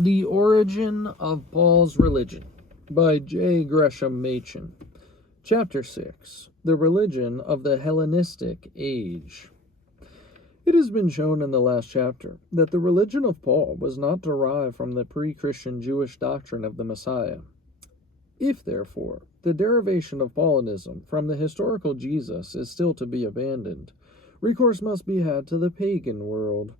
The Origin of Paul's Religion by Gresham Machen. Chapter 6. The Religion of the Hellenistic Age. It has been shown in the last chapter that the religion of Paul was not derived from the pre-Christian Jewish doctrine of the Messiah. If, therefore, the derivation of Paulinism from the historical Jesus is still to be abandoned, recourse must be had to the pagan world.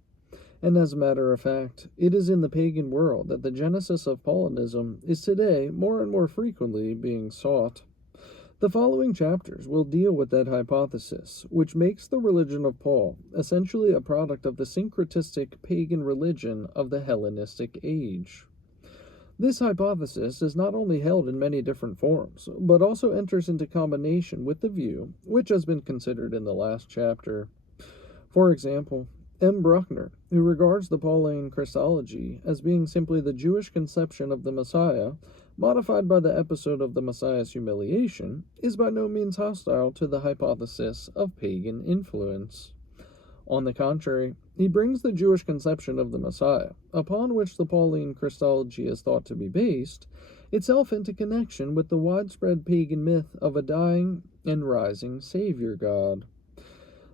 And as a matter of fact, it is in the pagan world that the genesis of Paulinism is today more and more frequently being sought. The following chapters will deal with that hypothesis, which makes the religion of Paul essentially a product of the syncretistic pagan religion of the Hellenistic age. This hypothesis is not only held in many different forms, but also enters into combination with the view which has been considered in the last chapter. For example, M. Bruckner, who regards the Pauline Christology as being simply the Jewish conception of the Messiah, modified by the episode of the Messiah's humiliation, is by no means hostile to the hypothesis of pagan influence. On the contrary, he brings the Jewish conception of the Messiah, upon which the Pauline Christology is thought to be based, itself into connection with the widespread pagan myth of a dying and rising Savior God.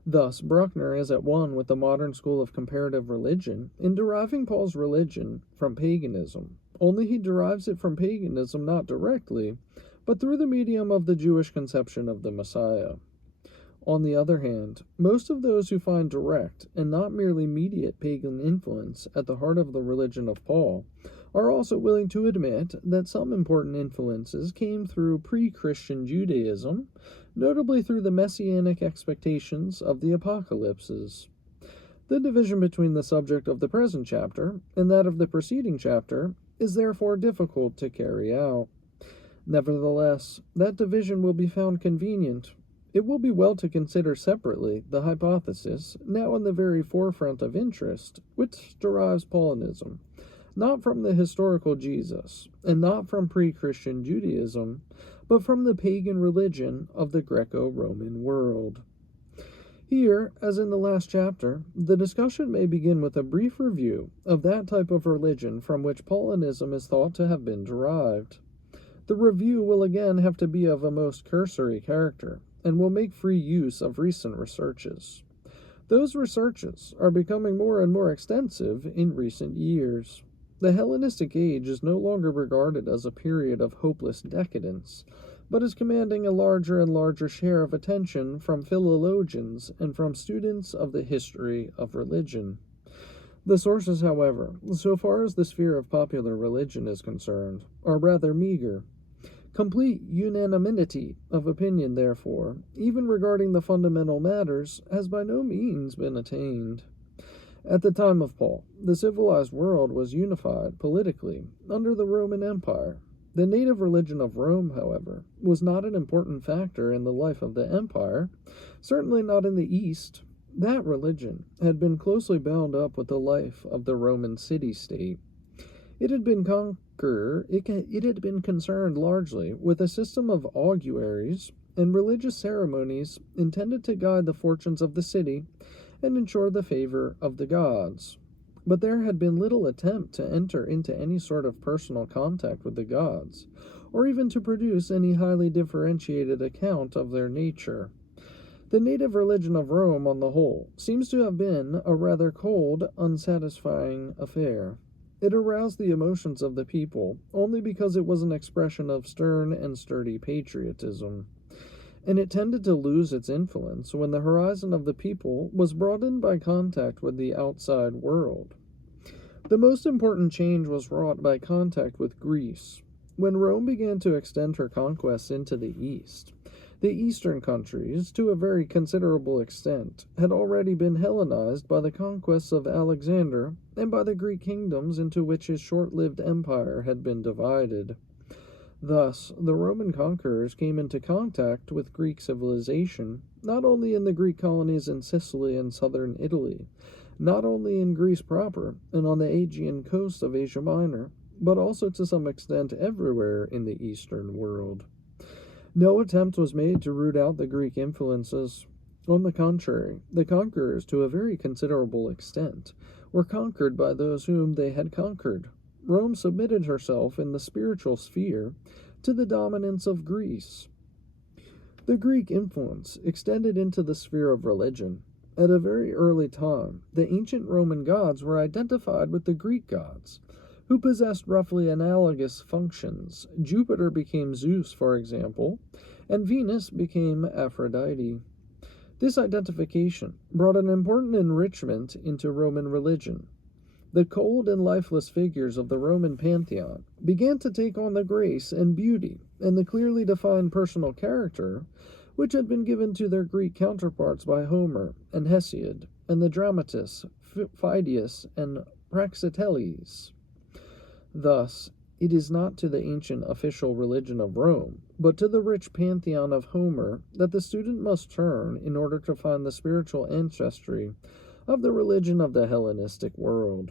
Thus, Bruckner is at one with the modern school of comparative religion in deriving Paul's religion from paganism, only he derives it from paganism not directly, but through the medium of the Jewish conception of the Messiah. On the other hand, most of those who find direct and not merely mediate pagan influence at the heart of the religion of Paul are also willing to admit that some important influences came through pre-Christian Judaism, notably through the messianic expectations of the apocalypses. The division between the subject of the present chapter and that of the preceding chapter is therefore difficult to carry out. Nevertheless, that division will be found convenient. It will be well to consider separately the hypothesis, now in the very forefront of interest, which derives Paulinism, not from the historical Jesus, and not from pre-Christian Judaism, but from the pagan religion of the Greco-Roman world. Here, as in the last chapter, the discussion may begin with a brief review of that type of religion from which Paulinism is thought to have been derived. The review will again have to be of a most cursory character, and will make free use of recent researches. Those researches are becoming more and more extensive in recent years. The Hellenistic age is no longer regarded as a period of hopeless decadence, but is commanding a larger and larger share of attention from philologians and from students of the history of religion. The sources, however, so far as the sphere of popular religion is concerned, are rather meager. Complete unanimity of opinion, therefore, even regarding the fundamental matters, has by no means been attained. At the time of Paul, the civilized world was unified politically under the Roman Empire. The native religion of Rome, however, was not an important factor in the life of the empire, certainly not in the East. That religion had been closely bound up with the life of the Roman city-state. It had been concerned largely with a system of auguries and religious ceremonies intended to guide the fortunes of the city and ensure the favor of the gods. But there had been little attempt to enter into any sort of personal contact with the gods, or even to produce any highly differentiated account of their nature. The native religion of Rome, on the whole, seems to have been a rather cold, unsatisfying affair. It aroused the emotions of the people only because it was an expression of stern and sturdy patriotism, and it tended to lose its influence when the horizon of the people was broadened by contact with the outside world. The most important change was wrought by contact with Greece. When Rome began to extend her conquests into the East, the eastern countries, to a very considerable extent, had already been Hellenized by the conquests of Alexander and by the Greek kingdoms into which his short-lived empire had been divided. Thus, the Roman conquerors came into contact with Greek civilization, not only in the Greek colonies in Sicily and southern Italy, not only in Greece proper and on the Aegean coast of Asia Minor, but also to some extent everywhere in the Eastern world. No attempt was made to root out the Greek influences. On the contrary, the conquerors, to a very considerable extent, were conquered by those whom they had conquered. Rome submitted herself in the spiritual sphere to the dominance of Greece. The Greek influence extended into the sphere of religion. At a very early time, the ancient Roman gods were identified with the Greek gods, who possessed roughly analogous functions. Jupiter became Zeus, for example, and Venus became Aphrodite. This identification brought an important enrichment into Roman religion. The cold and lifeless figures of the Roman pantheon began to take on the grace and beauty and the clearly defined personal character which had been given to their Greek counterparts by Homer and Hesiod and the dramatists Phidias and Praxiteles. Thus, it is not to the ancient official religion of Rome, but to the rich pantheon of Homer that the student must turn in order to find the spiritual ancestry of the religion of the Hellenistic world.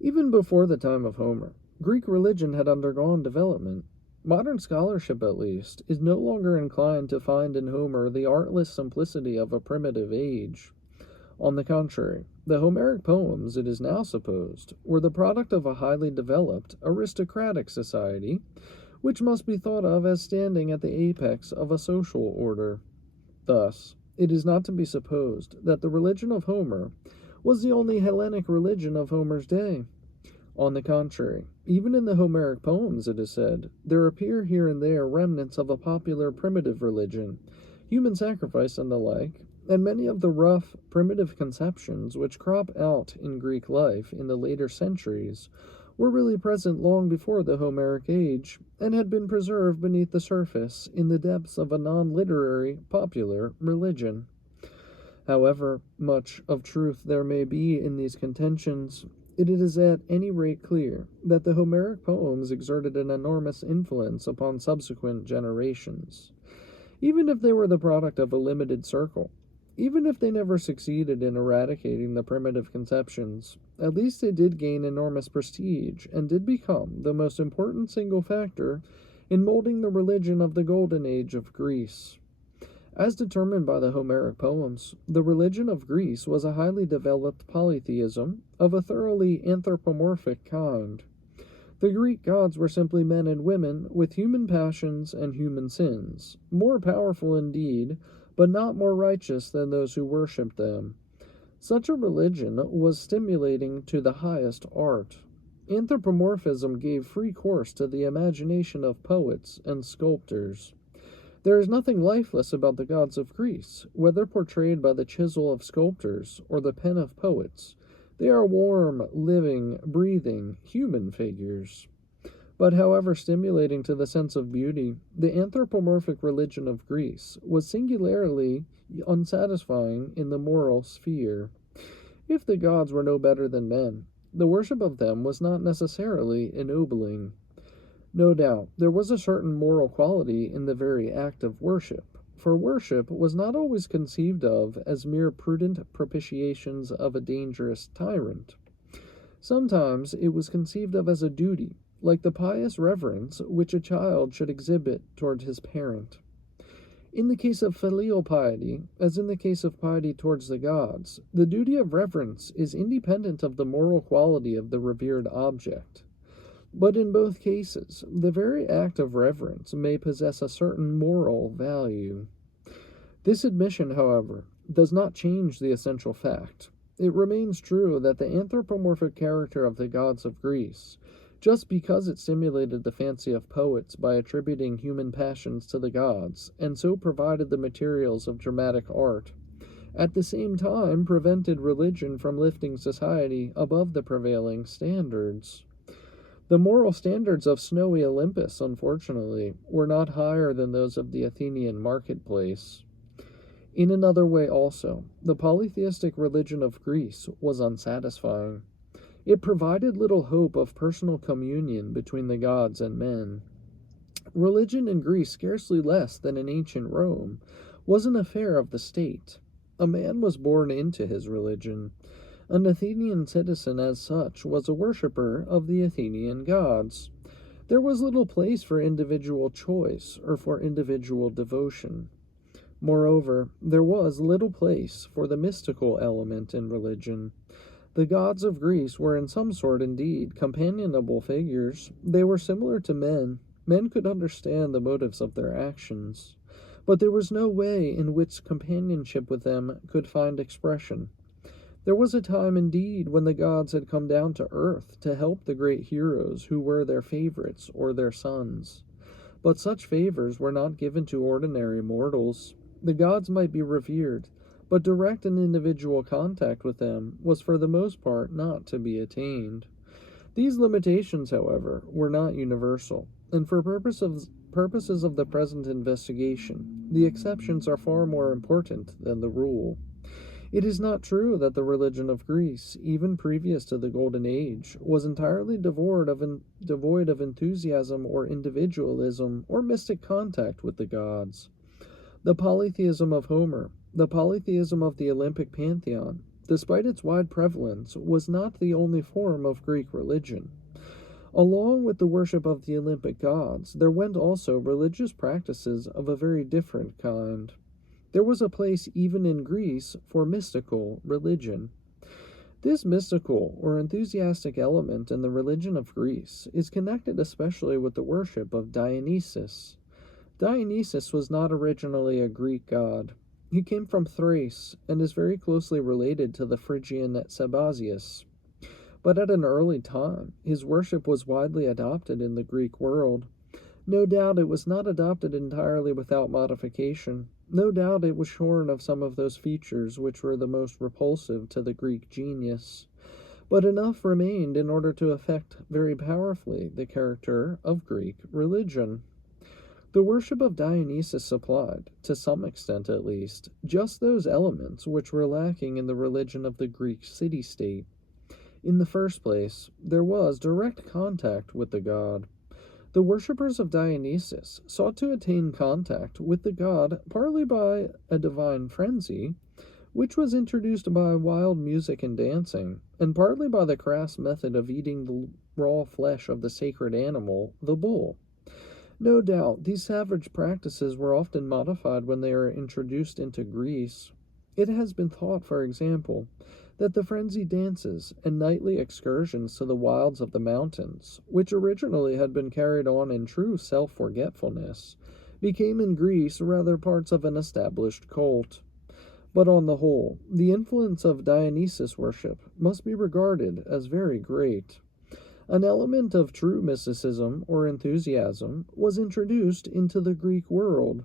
Even before the time of Homer, Greek religion had undergone development. Modern scholarship, at least, is no longer inclined to find in Homer the artless simplicity of a primitive age. On the contrary, the Homeric poems, it is now supposed, were the product of a highly developed, aristocratic society, which must be thought of as standing at the apex of a social order. Thus, it is not to be supposed that the religion of Homer was the only Hellenic religion of Homer's day. On the contrary, even in the Homeric poems, it is said, there appear here and there remnants of a popular primitive religion, human sacrifice and the like, and many of the rough, primitive conceptions which crop out in Greek life in the later centuries were really present long before the Homeric age, and had been preserved beneath the surface in the depths of a non-literary, popular religion. However much of truth there may be in these contentions, it is at any rate clear that the Homeric poems exerted an enormous influence upon subsequent generations. Even if they were the product of a limited circle, even if they never succeeded in eradicating the primitive conceptions, at least they did gain enormous prestige and did become the most important single factor in molding the religion of the Golden Age of Greece. As determined by the Homeric poems, the religion of Greece was a highly developed polytheism of a thoroughly anthropomorphic kind. The Greek gods were simply men and women with human passions and human sins, more powerful indeed, but not more righteous than those who worshipped them. Such a religion was stimulating to the highest art. Anthropomorphism gave free course to the imagination of poets and sculptors. There is nothing lifeless about the gods of Greece, whether portrayed by the chisel of sculptors or the pen of poets. They are warm, living, breathing, human figures. But however stimulating to the sense of beauty, the anthropomorphic religion of Greece was singularly unsatisfying in the moral sphere. If the gods were no better than men, the worship of them was not necessarily ennobling. No doubt, there was a certain moral quality in the very act of worship, for worship was not always conceived of as mere prudent propitiations of a dangerous tyrant. Sometimes it was conceived of as a duty, like the pious reverence which a child should exhibit toward his parent. In the case of filial piety, as in the case of piety towards the gods, the duty of reverence is independent of the moral quality of the revered object. But in both cases, the very act of reverence may possess a certain moral value. This admission, however, does not change the essential fact. It remains true that the anthropomorphic character of the gods of Greece, just because it stimulated the fancy of poets by attributing human passions to the gods, and so provided the materials of dramatic art, at the same time prevented religion from lifting society above the prevailing standards. The moral standards of snowy Olympus, unfortunately, were not higher than those of the Athenian marketplace. In another way also, the polytheistic religion of Greece was unsatisfying. It provided little hope of personal communion between the gods and men. Religion in Greece, scarcely less than in ancient Rome, was an affair of the state. A man was born into his religion. An Athenian citizen, as such, was a worshipper of the Athenian gods. There was little place for individual choice or for individual devotion. Moreover, there was little place for the mystical element in religion. The gods of Greece were in some sort indeed companionable figures. They were similar to men. Men could understand the motives of their actions. But there was no way in which companionship with them could find expression. There was a time indeed when the gods had come down to earth to help the great heroes who were their favorites or their sons. But such favors were not given to ordinary mortals. The gods might be revered, but direct and individual contact with them was for the most part not to be attained. These limitations, however, were not universal, and for purposes of the present investigation, the exceptions are far more important than the rule. It is not true that the religion of Greece, even previous to the Golden Age, was entirely devoid of enthusiasm or individualism or mystic contact with the gods. The polytheism of Homer, the polytheism of the Olympic pantheon, despite its wide prevalence, was not the only form of Greek religion. Along with the worship of the Olympic gods, there went also religious practices of a very different kind. There was a place even in Greece for mystical religion. This mystical or enthusiastic element in the religion of Greece is connected especially with the worship of Dionysus. Dionysus was not originally a Greek god. He came from Thrace and is very closely related to the Phrygian Sabazius. But at an early time, his worship was widely adopted in the Greek world. No doubt it was not adopted entirely without modification. No doubt it was shorn of some of those features which were the most repulsive to the Greek genius. But enough remained in order to affect very powerfully the character of Greek religion. The worship of Dionysus supplied, to some extent at least, just those elements which were lacking in the religion of the Greek city-state. In the first place, there was direct contact with the god. The worshippers of Dionysus sought to attain contact with the god partly by a divine frenzy, which was introduced by wild music and dancing, and partly by the crass method of eating the raw flesh of the sacred animal, the bull. No doubt, these savage practices were often modified when they were introduced into Greece. It has been thought, for example, that the frenzied dances and nightly excursions to the wilds of the mountains, which originally had been carried on in true self-forgetfulness, became in Greece rather parts of an established cult. But on the whole, the influence of Dionysus worship must be regarded as very great. An element of true mysticism or enthusiasm was introduced into the Greek world.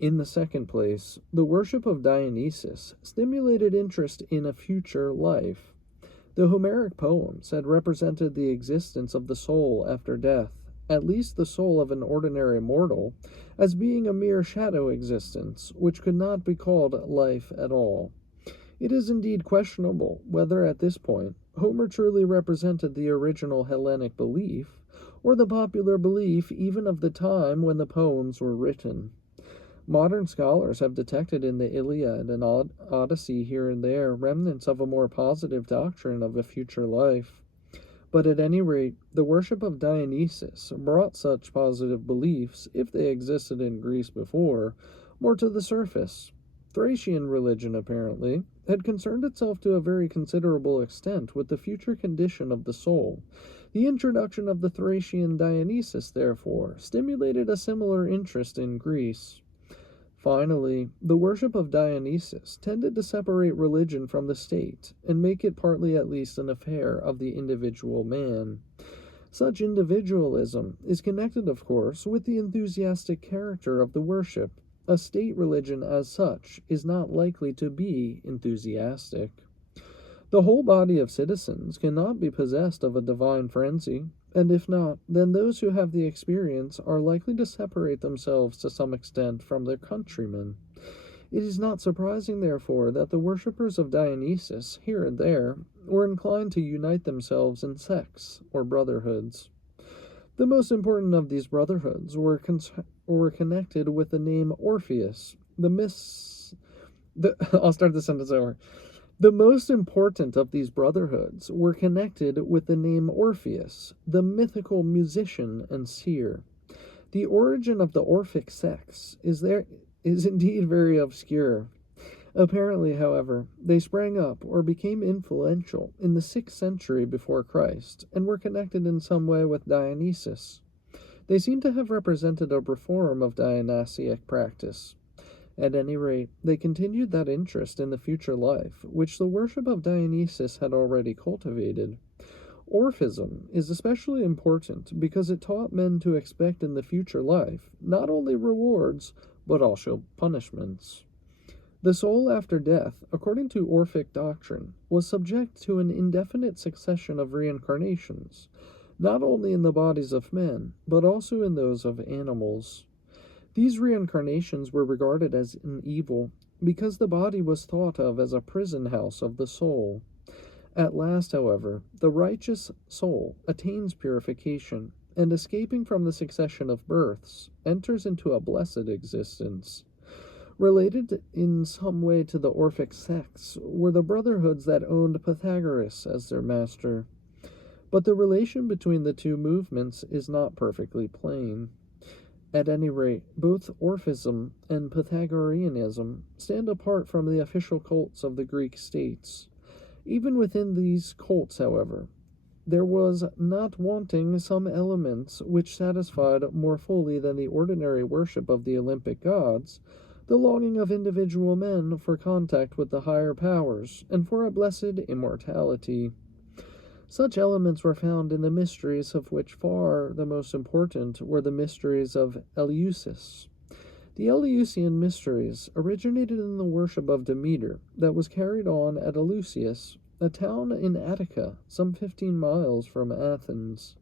In the second place, the worship of Dionysus stimulated interest in a future life. The Homeric poems had represented the existence of the soul after death, at least the soul of an ordinary mortal, as being a mere shadow existence, which could not be called life at all. It is indeed questionable whether at this point Homer truly represented the original Hellenic belief, or the popular belief even of the time when the poems were written. Modern scholars have detected in the Iliad and Odyssey here and there remnants of a more positive doctrine of a future life. But at any rate, the worship of Dionysus brought such positive beliefs, if they existed in Greece before, more to the surface. Thracian religion, apparently, had concerned itself to a very considerable extent with the future condition of the soul. The introduction of the Thracian Dionysus, therefore, stimulated a similar interest in Greece. Finally, the worship of Dionysus tended to separate religion from the state, and make it partly at least an affair of the individual man. Such individualism is connected, of course, with the enthusiastic character of the worship. A state religion as such is not likely to be enthusiastic. The whole body of citizens cannot be possessed of a divine frenzy, and if not, then those who have the experience are likely to separate themselves to some extent from their countrymen. It is not surprising, therefore, that the worshippers of Dionysus, here and there, were inclined to unite themselves in sects or brotherhoods. The most important of these brotherhoods were connected with the name Orpheus. I'll start the sentence over. The most important of these brotherhoods were connected with the name Orpheus, the mythical musician and seer. The origin of the Orphic sects is indeed very obscure. Apparently, however, they sprang up or became influential in the 6th century before Christ and were connected in some way with Dionysus. They seem to have represented a reform of Dionysiac practice. At any rate, they continued that interest in the future life, which the worship of Dionysus had already cultivated. Orphism is especially important because it taught men to expect in the future life not only rewards, but also punishments. The soul after death, according to Orphic doctrine, was subject to an indefinite succession of reincarnations, not only in the bodies of men, but also in those of animals. These reincarnations were regarded as an evil because the body was thought of as a prison house of the soul. At last, however, the righteous soul attains purification, and escaping from the succession of births, enters into a blessed existence. Related in some way to the Orphic sects were the brotherhoods that owned Pythagoras as their master. But the relation between the two movements is not perfectly plain. At any rate, both Orphism and Pythagoreanism stand apart from the official cults of the Greek states. Even within these cults, however, there was not wanting some elements which satisfied more fully than the ordinary worship of the Olympic gods the longing of individual men for contact with the higher powers and for a blessed immortality. Such elements were found in the mysteries, of which far the most important were the mysteries of Eleusis. The Eleusinian mysteries originated in the worship of Demeter that was carried on at Eleusis, a town in Attica, some 15 miles from Athens.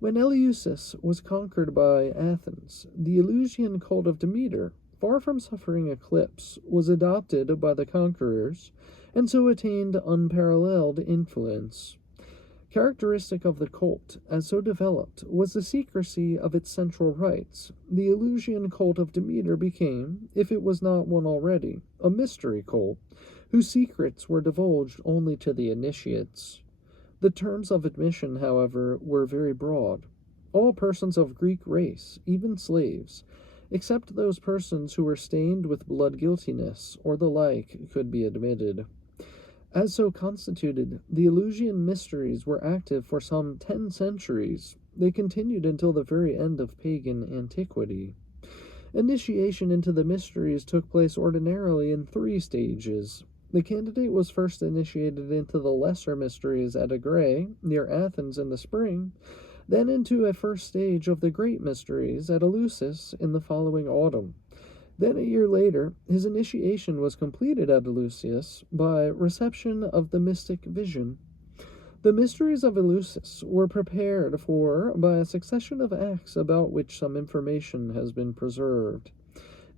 When Eleusis was conquered by Athens, the Eleusinian cult of Demeter, far from suffering eclipse, was adopted by the conquerors, and so attained unparalleled influence. Characteristic of the cult, as so developed, was the secrecy of its central rites. The Eleusinian cult of Demeter became, if it was not one already, a mystery cult, whose secrets were divulged only to the initiates. The terms of admission, however, were very broad. All persons of Greek race, even slaves, except those persons who were stained with blood guiltiness or the like, could be admitted. As so constituted, the Eleusinian mysteries were active for some 10 centuries. They continued until the very end of pagan antiquity. Initiation into the mysteries took place ordinarily in 3 stages. The candidate was first initiated into the lesser mysteries at Agrae, near Athens, in the spring, then into a first stage of the great mysteries at Eleusis in the following autumn. Then a year later, his initiation was completed at Eleusis by reception of the mystic vision. The mysteries of Eleusis were prepared for by a succession of acts about which some information has been preserved.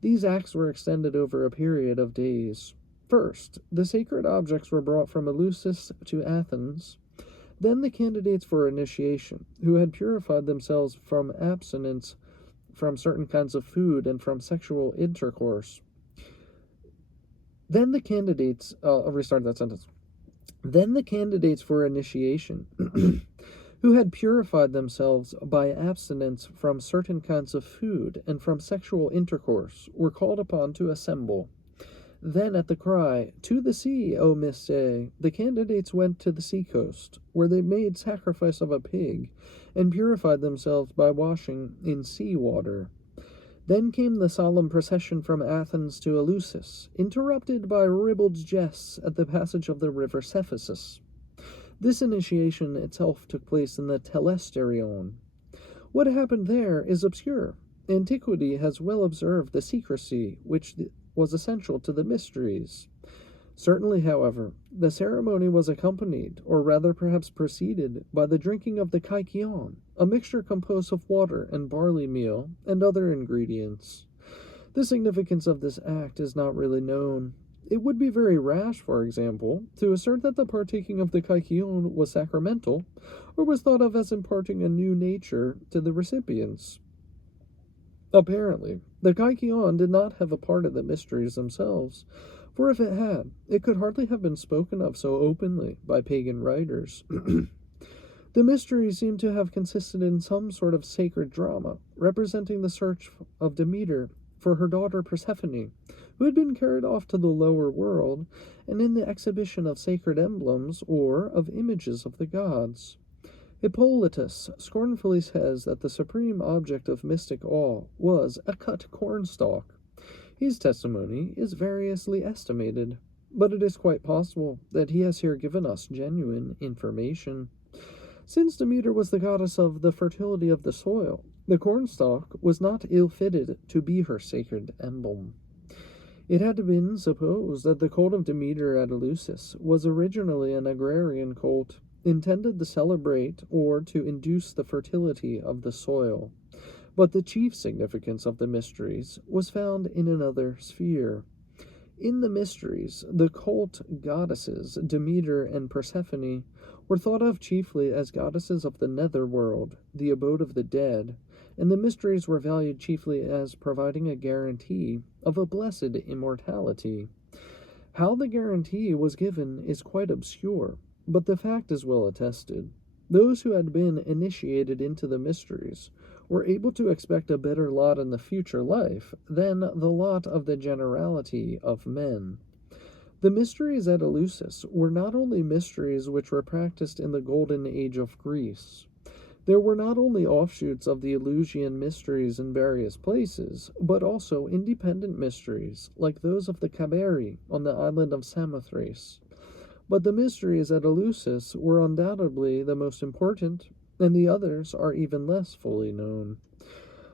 These acts were extended over a period of days. First, the sacred objects were brought from Eleusis to Athens. Then the candidates for initiation, who had purified themselves from abstinence from certain kinds of food and from sexual intercourse. Then the candidates, I'll restart that sentence. Then the candidates for initiation, who had purified themselves by abstinence from certain kinds of food and from sexual intercourse, were called upon to assemble. Then at the cry, "To the sea, O Misse," the candidates went to the seacoast, where they made sacrifice of a pig, and purified themselves by washing in sea water. Then came the solemn procession from Athens to Eleusis, interrupted by ribald jests at the passage of the river Cephisus. This initiation itself took place in the Telesterion. What happened there is obscure. Antiquity has well observed the secrecy which was essential to the mysteries. Certainly, however, the ceremony was accompanied, or rather perhaps preceded, by the drinking of the kykeon, a mixture composed of water and barley meal and other ingredients. The significance of this act is not really known. It would be very rash, for example, to assert that the partaking of the kykeon was sacramental, or was thought of as imparting a new nature to the recipients. Apparently, the kykeon did not have a part of the mysteries themselves, for if it had, it could hardly have been spoken of so openly by pagan writers. The mysteries seem to have consisted in some sort of sacred drama, representing the search of Demeter for her daughter Persephone, who had been carried off to the lower world, and in the exhibition of sacred emblems or of images of the gods. Hippolytus scornfully says that the supreme object of mystic awe was a cut cornstalk. His testimony is variously estimated, but it is quite possible that he has here given us genuine information. Since Demeter was the goddess of the fertility of the soil, the cornstalk was not ill-fitted to be her sacred emblem. It had been supposed that the cult of Demeter at Eleusis was originally an agrarian cult, intended to celebrate or to induce the fertility of the soil. But the chief significance of the mysteries was found in another sphere. In the mysteries, the cult goddesses, Demeter and Persephone, were thought of chiefly as goddesses of the netherworld, the abode of the dead, and the mysteries were valued chiefly as providing a guarantee of a blessed immortality. How the guarantee was given is quite obscure, but the fact is well attested. Those who had been initiated into the mysteries were able to expect a better lot in the future life than the lot of the generality of men. The mysteries at Eleusis were not only mysteries which were practiced in the golden age of Greece. There were not only offshoots of the Eleusinian mysteries in various places, but also independent mysteries, like those of the Cabiri on the island of Samothrace. But the mysteries at Eleusis were undoubtedly the most important, and the others are even less fully known.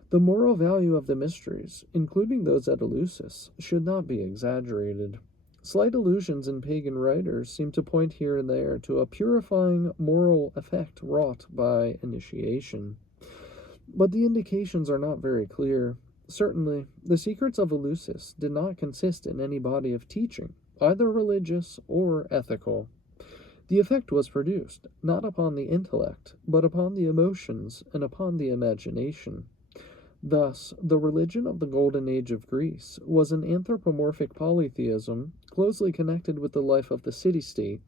The moral value of the mysteries, including those at Eleusis, should not be exaggerated. Slight allusions in pagan writers seem to point here and there to a purifying moral effect wrought by initiation. But the indications are not very clear. Certainly, the secrets of Eleusis did not consist in any body of teaching, either religious or ethical. The effect was produced, not upon the intellect, but upon the emotions and upon the imagination. Thus, the religion of the Golden Age of Greece was an anthropomorphic polytheism closely connected with the life of the city-state,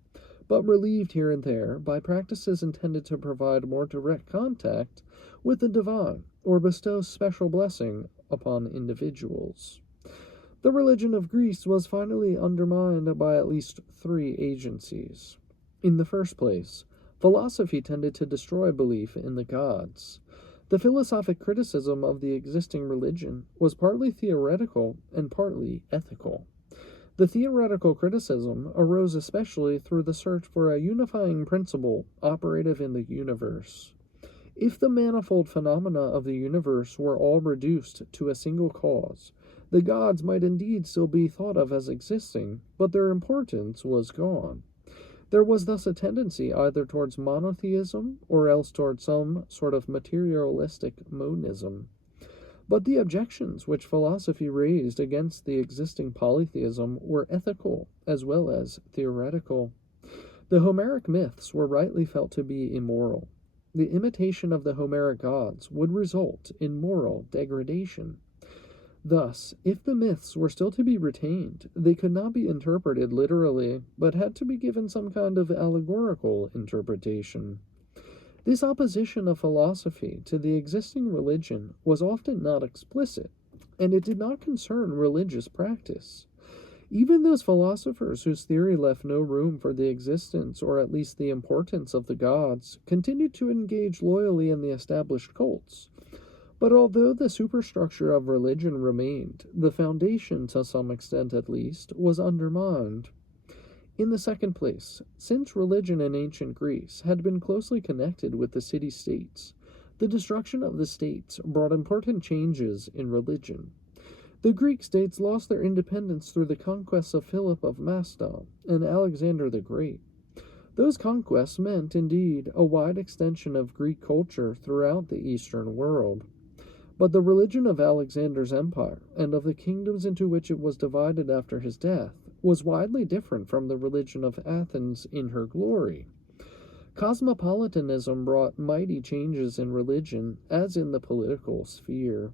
but relieved here and there by practices intended to provide more direct contact with the divine or bestow special blessing upon individuals. The religion of Greece was finally undermined by at least three agencies. In the first place, philosophy tended to destroy belief in the gods. The philosophic criticism of the existing religion was partly theoretical and partly ethical. The theoretical criticism arose especially through the search for a unifying principle operative in the universe. If the manifold phenomena of the universe were all reduced to a single cause, the gods might indeed still be thought of as existing, but their importance was gone. There was thus a tendency either towards monotheism or else towards some sort of materialistic monism. But the objections which philosophy raised against the existing polytheism were ethical as well as theoretical. The Homeric myths were rightly felt to be immoral. The imitation of the Homeric gods would result in moral degradation. Thus, if the myths were still to be retained, they could not be interpreted literally, but had to be given some kind of allegorical interpretation. This opposition of philosophy to the existing religion was often not explicit, and it did not concern religious practice. Even those philosophers whose theory left no room for the existence or at least the importance of the gods continued to engage loyally in the established cults. But although the superstructure of religion remained, the foundation, to some extent at least, was undermined. In the second place, since religion in ancient Greece had been closely connected with the city-states, the destruction of the states brought important changes in religion. The Greek states lost their independence through the conquests of Philip of Macedon and Alexander the Great. Those conquests meant, indeed, a wide extension of Greek culture throughout the Eastern world. But the religion of Alexander's empire, and of the kingdoms into which it was divided after his death, was widely different from the religion of Athens in her glory. Cosmopolitanism brought mighty changes in religion, as in the political sphere.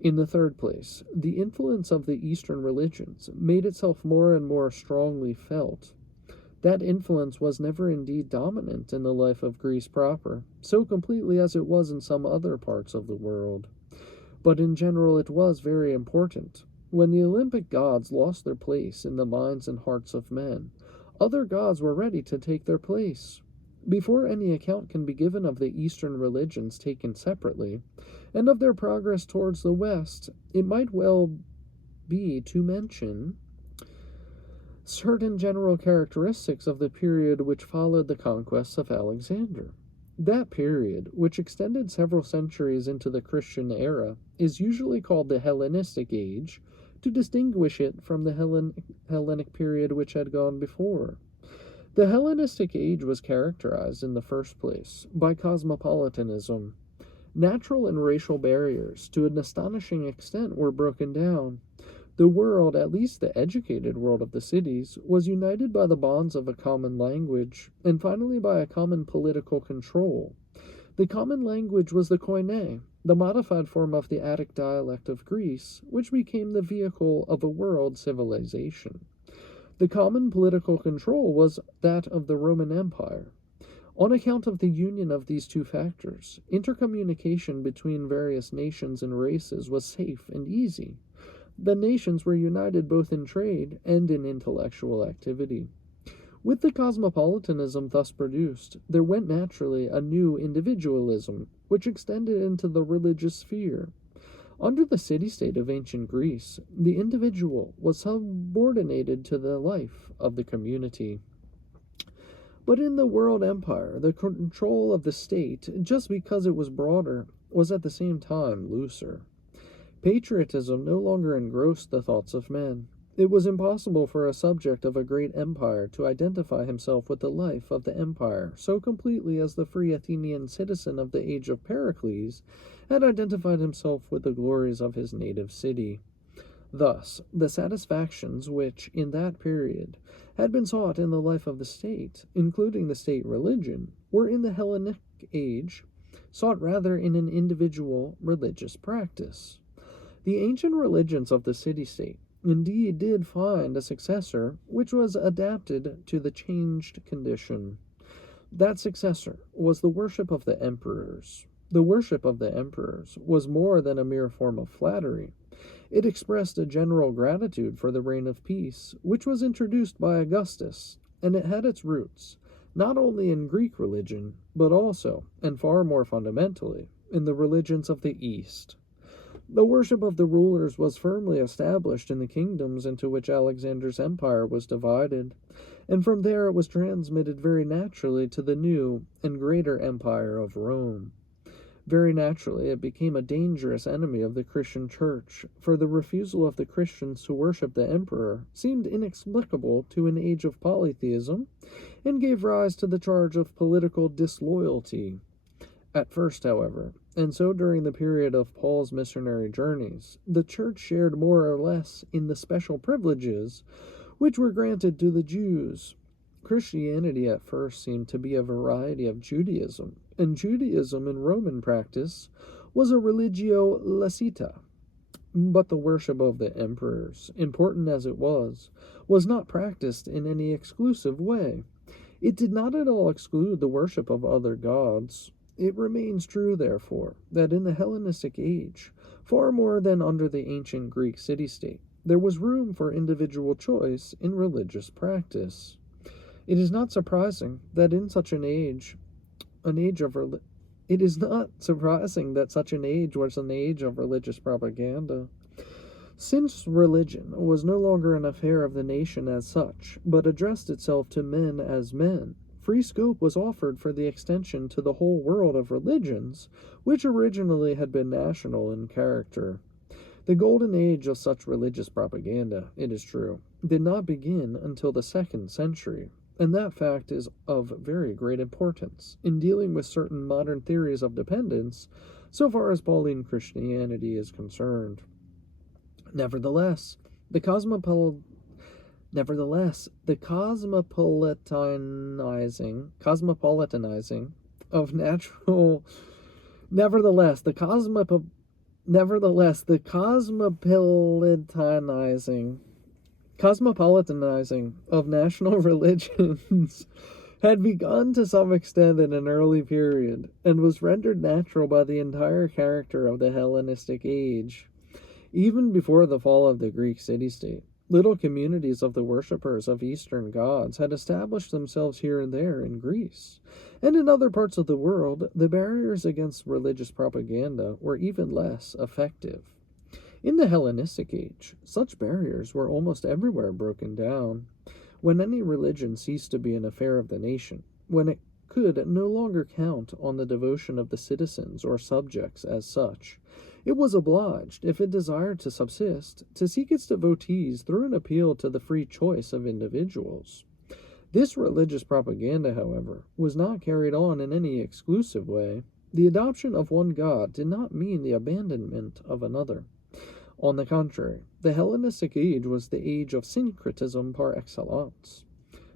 In the third place, the influence of the Eastern religions made itself more and more strongly felt. That influence was never indeed dominant in the life of Greece proper, so completely as it was in some other parts of the world. but in general it was very important. When the Olympic gods lost their place in the minds and hearts of men, other gods were ready to take their place. Before any account can be given of the Eastern religions taken separately, and of their progress towards the West, it might well be to mention certain general characteristics of the period which followed the conquests of Alexander. That period, which extended several centuries into the Christian era, is usually called the Hellenistic Age, to distinguish it from the Hellenic period which had gone before. The Hellenistic Age was characterized, in the first place, by cosmopolitanism. Natural and racial barriers, to an astonishing extent, were broken down. The world, at least the educated world of the cities, was united by the bonds of a common language, and finally by a common political control. The common language was the Koine, the modified form of the Attic dialect of Greece, which became the vehicle of a world civilization. The common political control was that of the Roman Empire. On account of the union of these two factors, intercommunication between various nations and races was safe and easy. The nations were united both in trade and in intellectual activity. With the cosmopolitanism thus produced, there went naturally a new individualism, which extended into the religious sphere. Under the city-state of ancient Greece, the individual was subordinated to the life of the community. But in the world empire, the control of the state, just because it was broader, was at the same time looser. Patriotism no longer engrossed the thoughts of men. It was impossible for a subject of a great empire to identify himself with the life of the empire so completely as the free Athenian citizen of the age of Pericles had identified himself with the glories of his native city. Thus, the satisfactions which, in that period, had been sought in the life of the state, including the state religion, were in the Hellenic age sought rather in an individual religious practice. The ancient religions of the city-state indeed did find a successor which was adapted to the changed condition. That successor was the worship of the emperors. The worship of the emperors was more than a mere form of flattery. It expressed a general gratitude for the reign of peace, which was introduced by Augustus, and it had its roots, not only in Greek religion, but also, and far more fundamentally, in the religions of the East. The worship of the rulers was firmly established in the kingdoms into which Alexander's empire was divided, and from there it was transmitted very naturally to the new and greater empire of Rome. Very naturally it became a dangerous enemy of the Christian church, for the refusal of the Christians to worship the emperor seemed inexplicable to an age of polytheism, and gave rise to the charge of political disloyalty. At first, however, and so during the period of Paul's missionary journeys, the church shared more or less in the special privileges which were granted to the Jews. Christianity at first seemed to be a variety of Judaism, and Judaism in Roman practice was a religio licita. But the worship of the emperors, important as it was not practiced in any exclusive way. It did not at all exclude the worship of other gods. It remains true, therefore, that in the Hellenistic age, far more than under the ancient Greek city-state, there was room for individual choice in religious practice. It is not surprising that in such an age, it is not surprising that such an age was an age of religious propaganda. Since religion was no longer an affair of the nation as such, but addressed itself to men as men, free scope was offered for the extension to the whole world of religions, which originally had been national in character. The golden age of such religious propaganda, it is true, did not begin until the 2nd century, and that fact is of very great importance in dealing with certain modern theories of dependence, so far as Pauline Christianity is concerned. Nevertheless, the cosmopolitanizing of natural nevertheless the cosmopolitanizing of national religions had begun to some extent in an early period, and was rendered natural by the entire character of the Hellenistic age. Even before the fall of the Greek city-state, little communities of the worshippers of Eastern gods had established themselves here and there in Greece. And in other parts of the world, the barriers against religious propaganda were even less effective. In the Hellenistic age, such barriers were almost everywhere broken down. When any religion ceased to be an affair of the nation, when it could no longer count on the devotion of the citizens or subjects as such, it was obliged, if it desired to subsist, to seek its devotees through an appeal to the free choice of individuals. This religious propaganda, however, was not carried on in any exclusive way. The adoption of one god did not mean the abandonment of another. On the contrary, the Hellenistic age was the age of syncretism par excellence.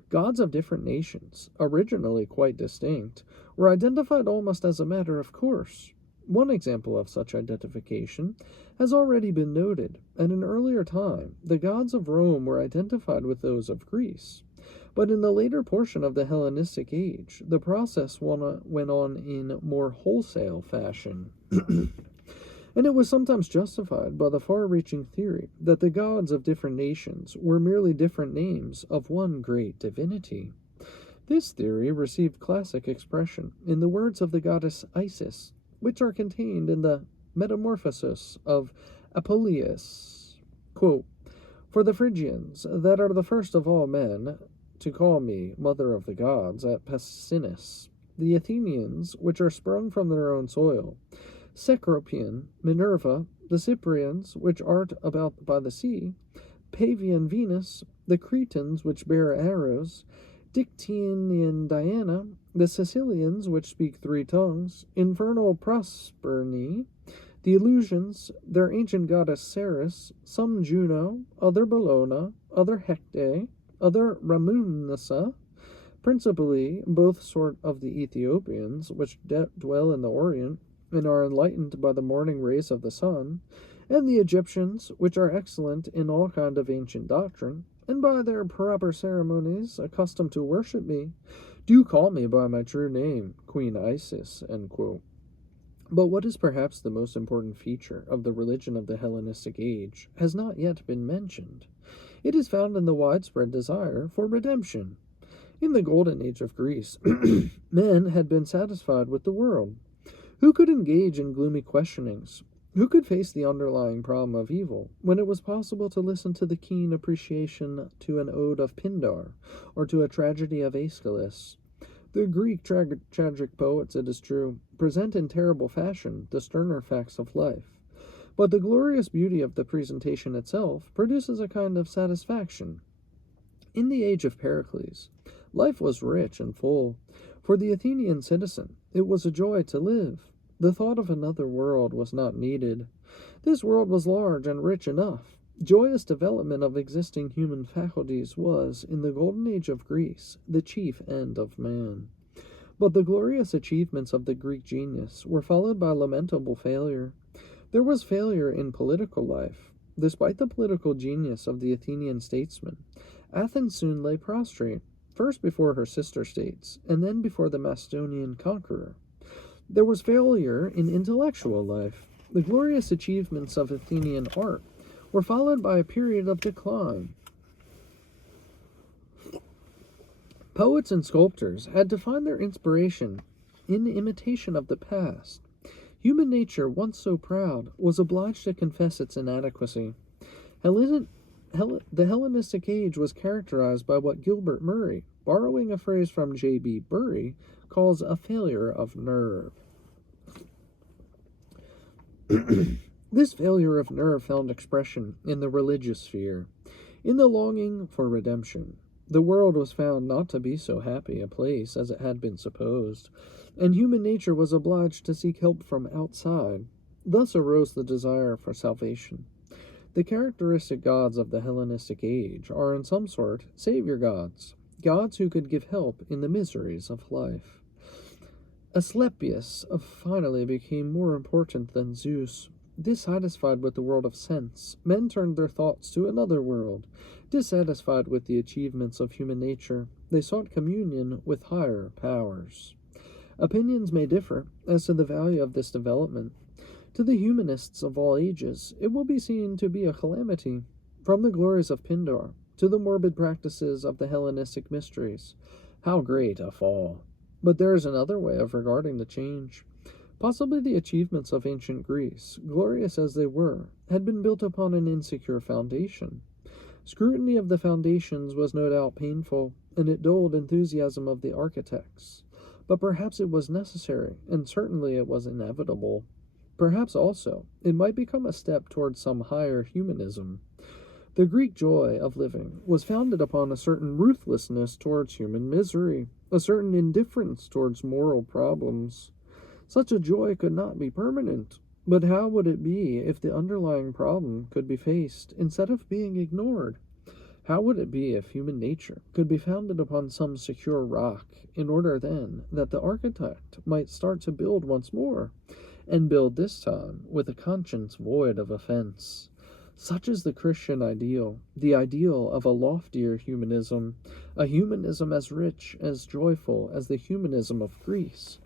Gods of different nations, originally quite distinct, were identified almost as a matter of course. One example of such identification has already been noted. At an earlier time, the gods of Rome were identified with those of Greece. But in the later portion of the Hellenistic age, the process went on in more wholesale fashion. And it was sometimes justified by the far-reaching theory that the gods of different nations were merely different names of one great divinity. This theory received classic expression in the words of the goddess Isis, which are contained in the Metamorphosis of Apuleius. Quote, "For the Phrygians, that are the first of all men, to call me mother of the gods at Pessinus, the Athenians, which are sprung from their own soil, Cecropian, Minerva, the Cyprians, which art about by the sea, Pavian Venus, the Cretans, which bear arrows, Dictynian Diana, the Sicilians, which speak 3 tongues, infernal Proserpine, the Eleusinians, their ancient goddess Ceres, some Juno, other Bellona, other Hecate, other Ramunasa, principally both sort of the Ethiopians, which dwell in the Orient, and are enlightened by the morning rays of the sun, and the Egyptians, which are excellent in all kind of ancient doctrine, and by their proper ceremonies accustomed to worship me, do call me by my true name, Queen Isis." End quote. But what is perhaps the most important feature of the religion of the Hellenistic age has not yet been mentioned. It is found in the widespread desire for redemption. In the golden age of Greece, men had been satisfied with the world. Who could engage in gloomy questionings? Who could face the underlying problem of evil, when it was possible to listen to the keen appreciation to an ode of Pindar, or to a tragedy of Aeschylus? The Greek tragic poets, it is true, present in terrible fashion the sterner facts of life. But the glorious beauty of the presentation itself produces a kind of satisfaction. In the age of Pericles, life was rich and full. For the Athenian citizen, it was a joy to live. The thought of another world was not needed. This world was large and rich enough. Joyous development of existing human faculties was, in the golden age of Greece, the chief end of man. But the glorious achievements of the Greek genius were followed by lamentable failure. There was failure in political life. Despite the political genius of the Athenian statesmen, Athens soon lay prostrate, first before her sister states, and then before the Macedonian conqueror. There was failure in intellectual life. The glorious achievements of Athenian art were followed by a period of decline. Poets and sculptors had to find their inspiration in imitation of the past. Human nature, once so proud, was obliged to confess its inadequacy. The Hellenistic age was characterized by what Gilbert Murray, borrowing a phrase from J.B. Bury, calls a failure of nerve. This failure of nerve found expression in the religious sphere, in the longing for redemption. The world was found not to be so happy a place as it had been supposed, and human nature was obliged to seek help from outside. Thus arose the desire for salvation. The characteristic gods of the Hellenistic age are in some sort savior gods, gods who could give help in the miseries of life. Asclepius finally became more important than Zeus. Dissatisfied with the world of sense, men turned their thoughts to another world. Dissatisfied with the achievements of human nature, They sought communion with higher powers. Opinions may differ as to the value of this development. To the humanists of all ages, it will be seen to be a calamity. From the glories of Pindar to the morbid practices of the Hellenistic mysteries, how great a fall! But there is another way of regarding the change. Possibly the achievements of ancient Greece, glorious as they were, had been built upon an insecure foundation. Scrutiny of the foundations was no doubt painful, and it dulled enthusiasm of the architects. But perhaps it was necessary, and certainly it was inevitable. Perhaps also it might become a step towards some higher humanism. The Greek joy of living was founded upon a certain ruthlessness towards human misery, a certain indifference towards moral problems. Such a joy could not be permanent, but how would it be if the underlying problem could be faced instead of being ignored? How would it be if human nature could be founded upon some secure rock, in order then that the architect might start to build once more, and build this time with a conscience void of offense? Such is the Christian ideal, the ideal of a loftier humanism, a humanism as rich, as joyful as the humanism of Greece,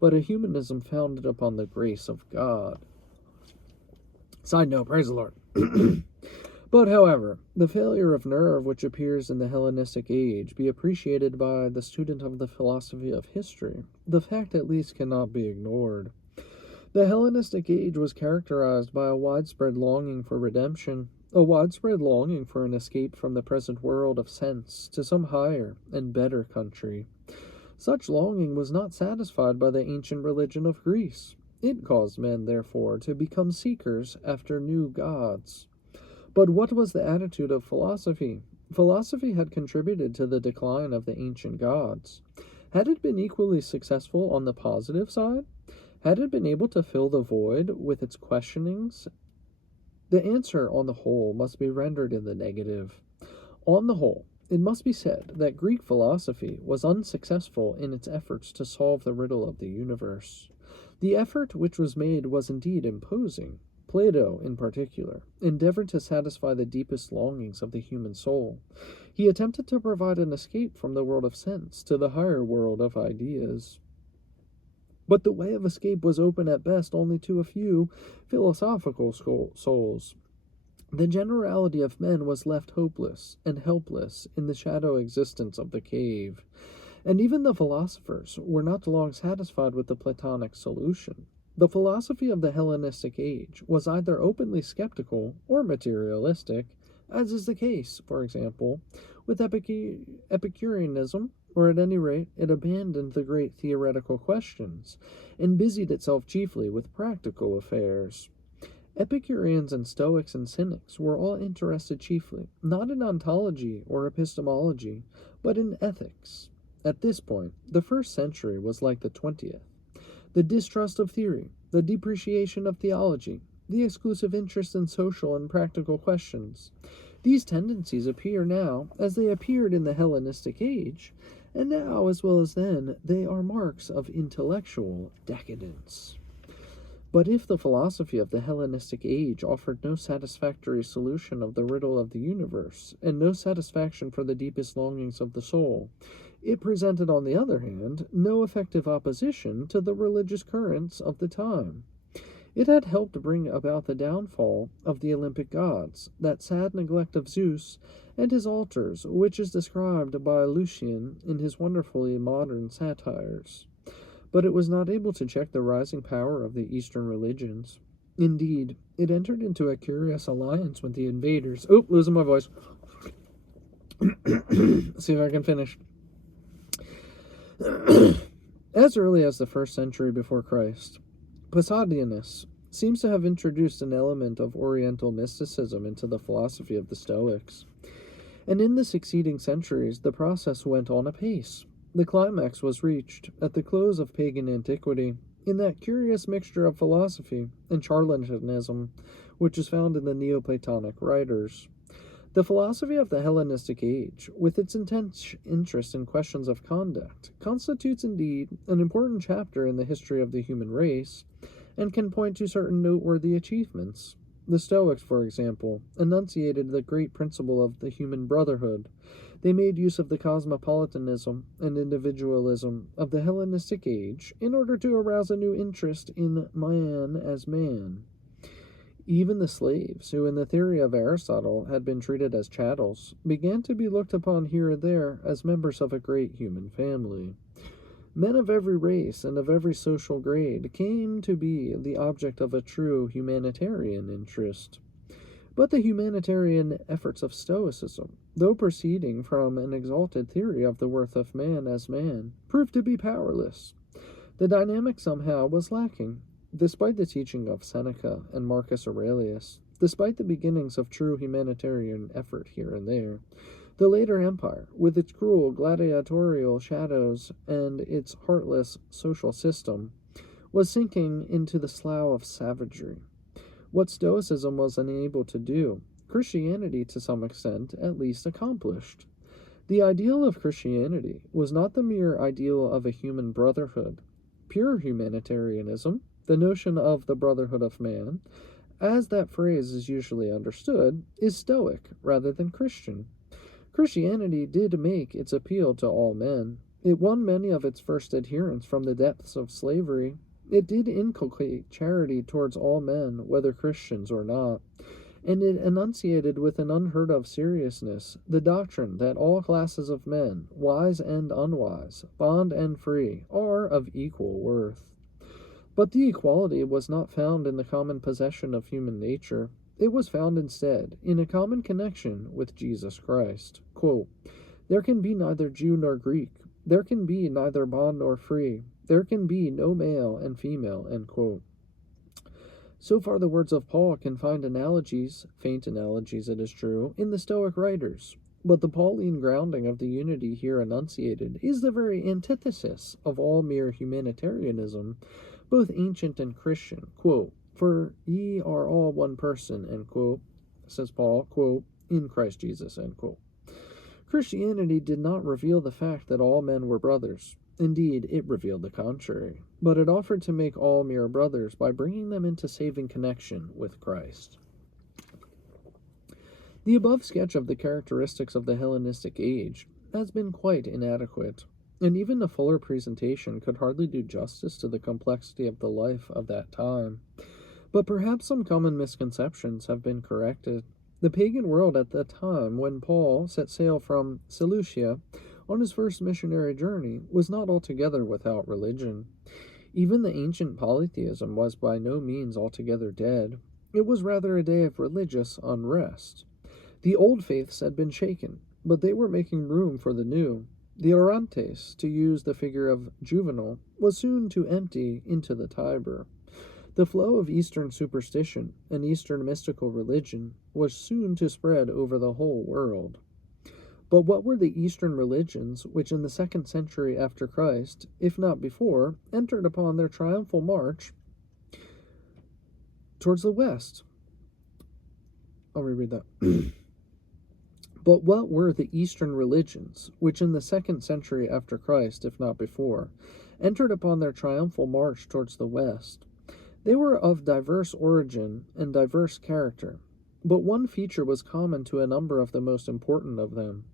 but a humanism founded upon the grace of God. Side note, praise the Lord. But, however, the failure of nerve which appears in the Hellenistic age be appreciated by the student of the philosophy of history, the fact at least cannot be ignored. The Hellenistic age was characterized by a widespread longing for redemption, a widespread longing for an escape from the present world of sense to some higher and better country. Such longing was not satisfied by the ancient religion of Greece. It caused men, therefore, to become seekers after new gods. But what was the attitude of philosophy? Philosophy had contributed to the decline of the ancient gods. Had it been equally successful on the positive side? Had it been able to fill the void with its questionings? The answer, on the whole, must be rendered in the negative. On the whole, it must be said that Greek philosophy was unsuccessful in its efforts to solve the riddle of the universe. The effort which was made was indeed imposing. Plato, in particular, endeavored to satisfy the deepest longings of the human soul. He attempted to provide an escape from the world of sense to the higher world of ideas. But the way of escape was open at best only to a few philosophical souls. The generality of men was left hopeless and helpless in the shadow existence of the cave. And even the philosophers were not long satisfied with the Platonic solution. The philosophy of the Hellenistic age was either openly skeptical or materialistic, as is the case, for example, with Epicureanism, or at any rate it abandoned the great theoretical questions, and busied itself chiefly with practical affairs. Epicureans and Stoics and Cynics were all interested chiefly, not in ontology or epistemology, but in ethics. At this point, the 1st century was like the 20th. The distrust of theory, the depreciation of theology, the exclusive interest in social and practical questions. These tendencies appear now as they appeared in the Hellenistic age, and now, as well as then, they are marks of intellectual decadence. But if the philosophy of the Hellenistic age offered no satisfactory solution of the riddle of the universe, and no satisfaction for the deepest longings of the soul, it presented, on the other hand, no effective opposition to the religious currents of the time. It had helped bring about the downfall of the Olympic gods, that sad neglect of Zeus and his altars, which is described by Lucian in his wonderfully modern satires. But it was not able to check the rising power of the Eastern religions. Indeed, it entered into a curious alliance with the invaders. Oh, losing my voice. See if I can finish. As early as the 1st century before Christ, Posidonius seems to have introduced an element of Oriental mysticism into the philosophy of the Stoics. And in the succeeding centuries, the process went on apace. The climax was reached, at the close of pagan antiquity, in that curious mixture of philosophy and charlatanism which is found in the Neoplatonic writers. The philosophy of the Hellenistic age, with its intense interest in questions of conduct, constitutes indeed an important chapter in the history of the human race, and can point to certain noteworthy achievements. The Stoics, for example, enunciated the great principle of the human brotherhood. They made use of the cosmopolitanism and individualism of the Hellenistic age in order to arouse a new interest in man as man. Even the slaves, who in the theory of Aristotle had been treated as chattels, began to be looked upon here and there as members of a great human family. Men of every race and of every social grade came to be the object of a true humanitarian interest. But the humanitarian efforts of Stoicism, though proceeding from an exalted theory of the worth of man as man, proved to be powerless. The dynamic somehow was lacking. Despite the teaching of Seneca and Marcus Aurelius, despite the beginnings of true humanitarian effort here and there, the later empire, with its cruel gladiatorial shadows and its heartless social system, was sinking into the slough of savagery. What Stoicism was unable to do, Christianity, to some extent, at least accomplished. The ideal of Christianity was not the mere ideal of a human brotherhood. Pure humanitarianism, the notion of the brotherhood of man, as that phrase is usually understood, is Stoic rather than Christian. Christianity did make its appeal to all men. It won many of its first adherents from the depths of slavery. It did inculcate charity towards all men, whether Christians or not, and it enunciated with an unheard of seriousness the doctrine that all classes of men, wise and unwise, bond and free, are of equal worth. But the equality was not found in the common possession of human nature. It was found instead in a common connection with Jesus Christ. Quote, "There can be neither Jew nor Greek. There can be neither bond nor free. There can be no male and female." End quote. So far the words of Paul can find analogies, faint analogies it is true, in the Stoic writers. But the Pauline grounding of the unity here enunciated is the very antithesis of all mere humanitarianism, both ancient and Christian. Quote, "For ye are all one person," end quote, says Paul, quote, "in Christ Jesus," end quote. Christianity did not reveal the fact that all men were brothers. Indeed, it revealed the contrary. But it offered to make all mere brothers by bringing them into saving connection with Christ. The above sketch of the characteristics of the Hellenistic age has been quite inadequate, and even a fuller presentation could hardly do justice to the complexity of the life of that time. But perhaps some common misconceptions have been corrected. The pagan world at the time when Paul set sail from Seleucia on his first missionary journey was not altogether without religion. Even the ancient polytheism was by no means altogether dead. It was rather a day of religious unrest. The old faiths had been shaken, but they were making room for the new. The Orontes, to use the figure of Juvenal, was soon to empty into the Tiber. The flow of Eastern superstition and Eastern mystical religion was soon to spread over the whole world. But what were the Eastern religions which in the 2nd century after Christ, if not before, entered upon their triumphal march towards the west? I'll reread that. But what were the Eastern religions which in the 2nd century after Christ, if not before, entered upon their triumphal march towards the west? They were of diverse origin and diverse character, but one feature was common to a number of the most important of them.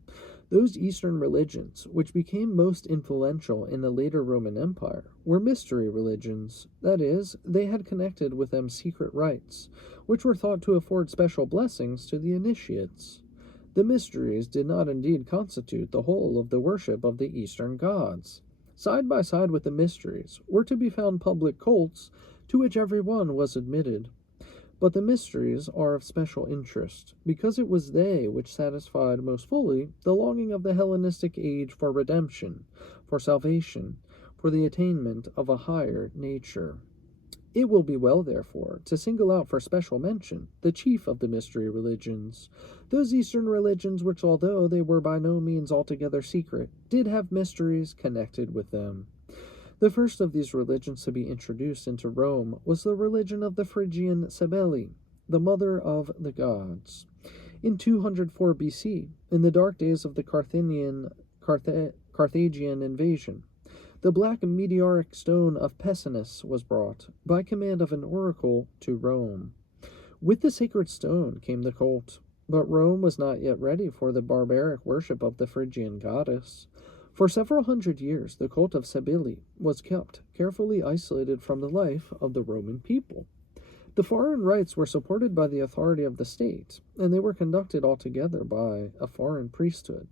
Those Eastern religions, which became most influential in the later Roman Empire, were mystery religions. That is, they had connected with them secret rites, which were thought to afford special blessings to the initiates. The mysteries did not indeed constitute the whole of the worship of the Eastern gods. Side by side with the mysteries were to be found public cults, to which every one was admitted. But the mysteries are of special interest, because it was they which satisfied most fully the longing of the Hellenistic age for redemption, for salvation, for the attainment of a higher nature. It will be well, therefore, to single out for special mention the chief of the mystery religions, those Eastern religions which, although they were by no means altogether secret, did have mysteries connected with them. The first of these religions to be introduced into Rome was the religion of the Phrygian Cybele, the mother of the gods. In 204 BC, in the dark days of the Carthaginian invasion, the black meteoric stone of Pessinus was brought, by command of an oracle, to Rome. With the sacred stone came the cult, but Rome was not yet ready for the barbaric worship of the Phrygian goddess. For several hundred years, the cult of Cybele was kept carefully isolated from the life of the Roman people. The foreign rites were supported by the authority of the state, and they were conducted altogether by a foreign priesthood.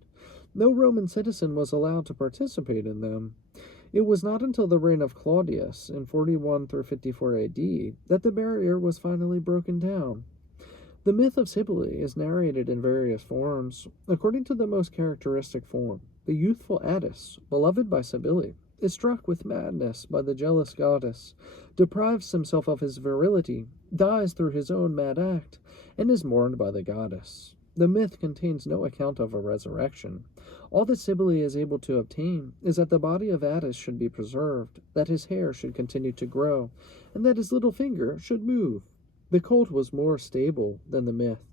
No Roman citizen was allowed to participate in them. It was not until the reign of Claudius in 41 through 54 AD that the barrier was finally broken down. The myth of Cybele is narrated in various forms. According to the most characteristic form, the youthful Attis, beloved by Cybele, is struck with madness by the jealous goddess, deprives himself of his virility, dies through his own mad act, and is mourned by the goddess. The myth contains no account of a resurrection. All that Cybele is able to obtain is that the body of Attis should be preserved, that his hair should continue to grow, and that his little finger should move. The cult was more stable than the myth.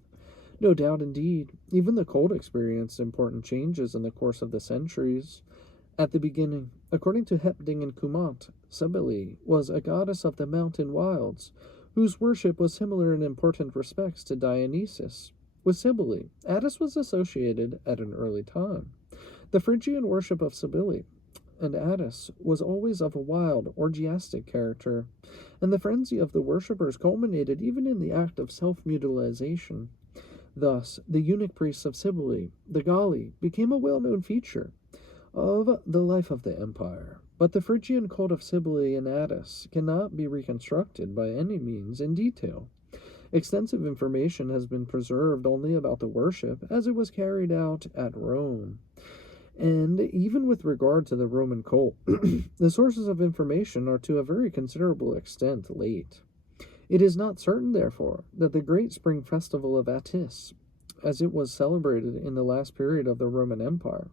No doubt, indeed, even the cult experienced important changes in the course of the centuries. At the beginning, according to Hepting and Cumont, Cybele was a goddess of the mountain wilds, whose worship was similar in important respects to Dionysus. With Cybele, Attis was associated at an early time. The Phrygian worship of Cybele and Attis was always of a wild, orgiastic character, and the frenzy of the worshippers culminated even in the act of self-mutilation. Thus, the eunuch priests of Cybele, the Galli, became a well-known feature of the life of the empire. But the Phrygian cult of Cybele and Attis cannot be reconstructed by any means in detail. Extensive information has been preserved only about the worship as it was carried out at Rome. And even with regard to the Roman cult, the sources of information are to a very considerable extent late. It is not certain, therefore, that the great spring festival of Attis, as it was celebrated in the last period of the Roman Empire,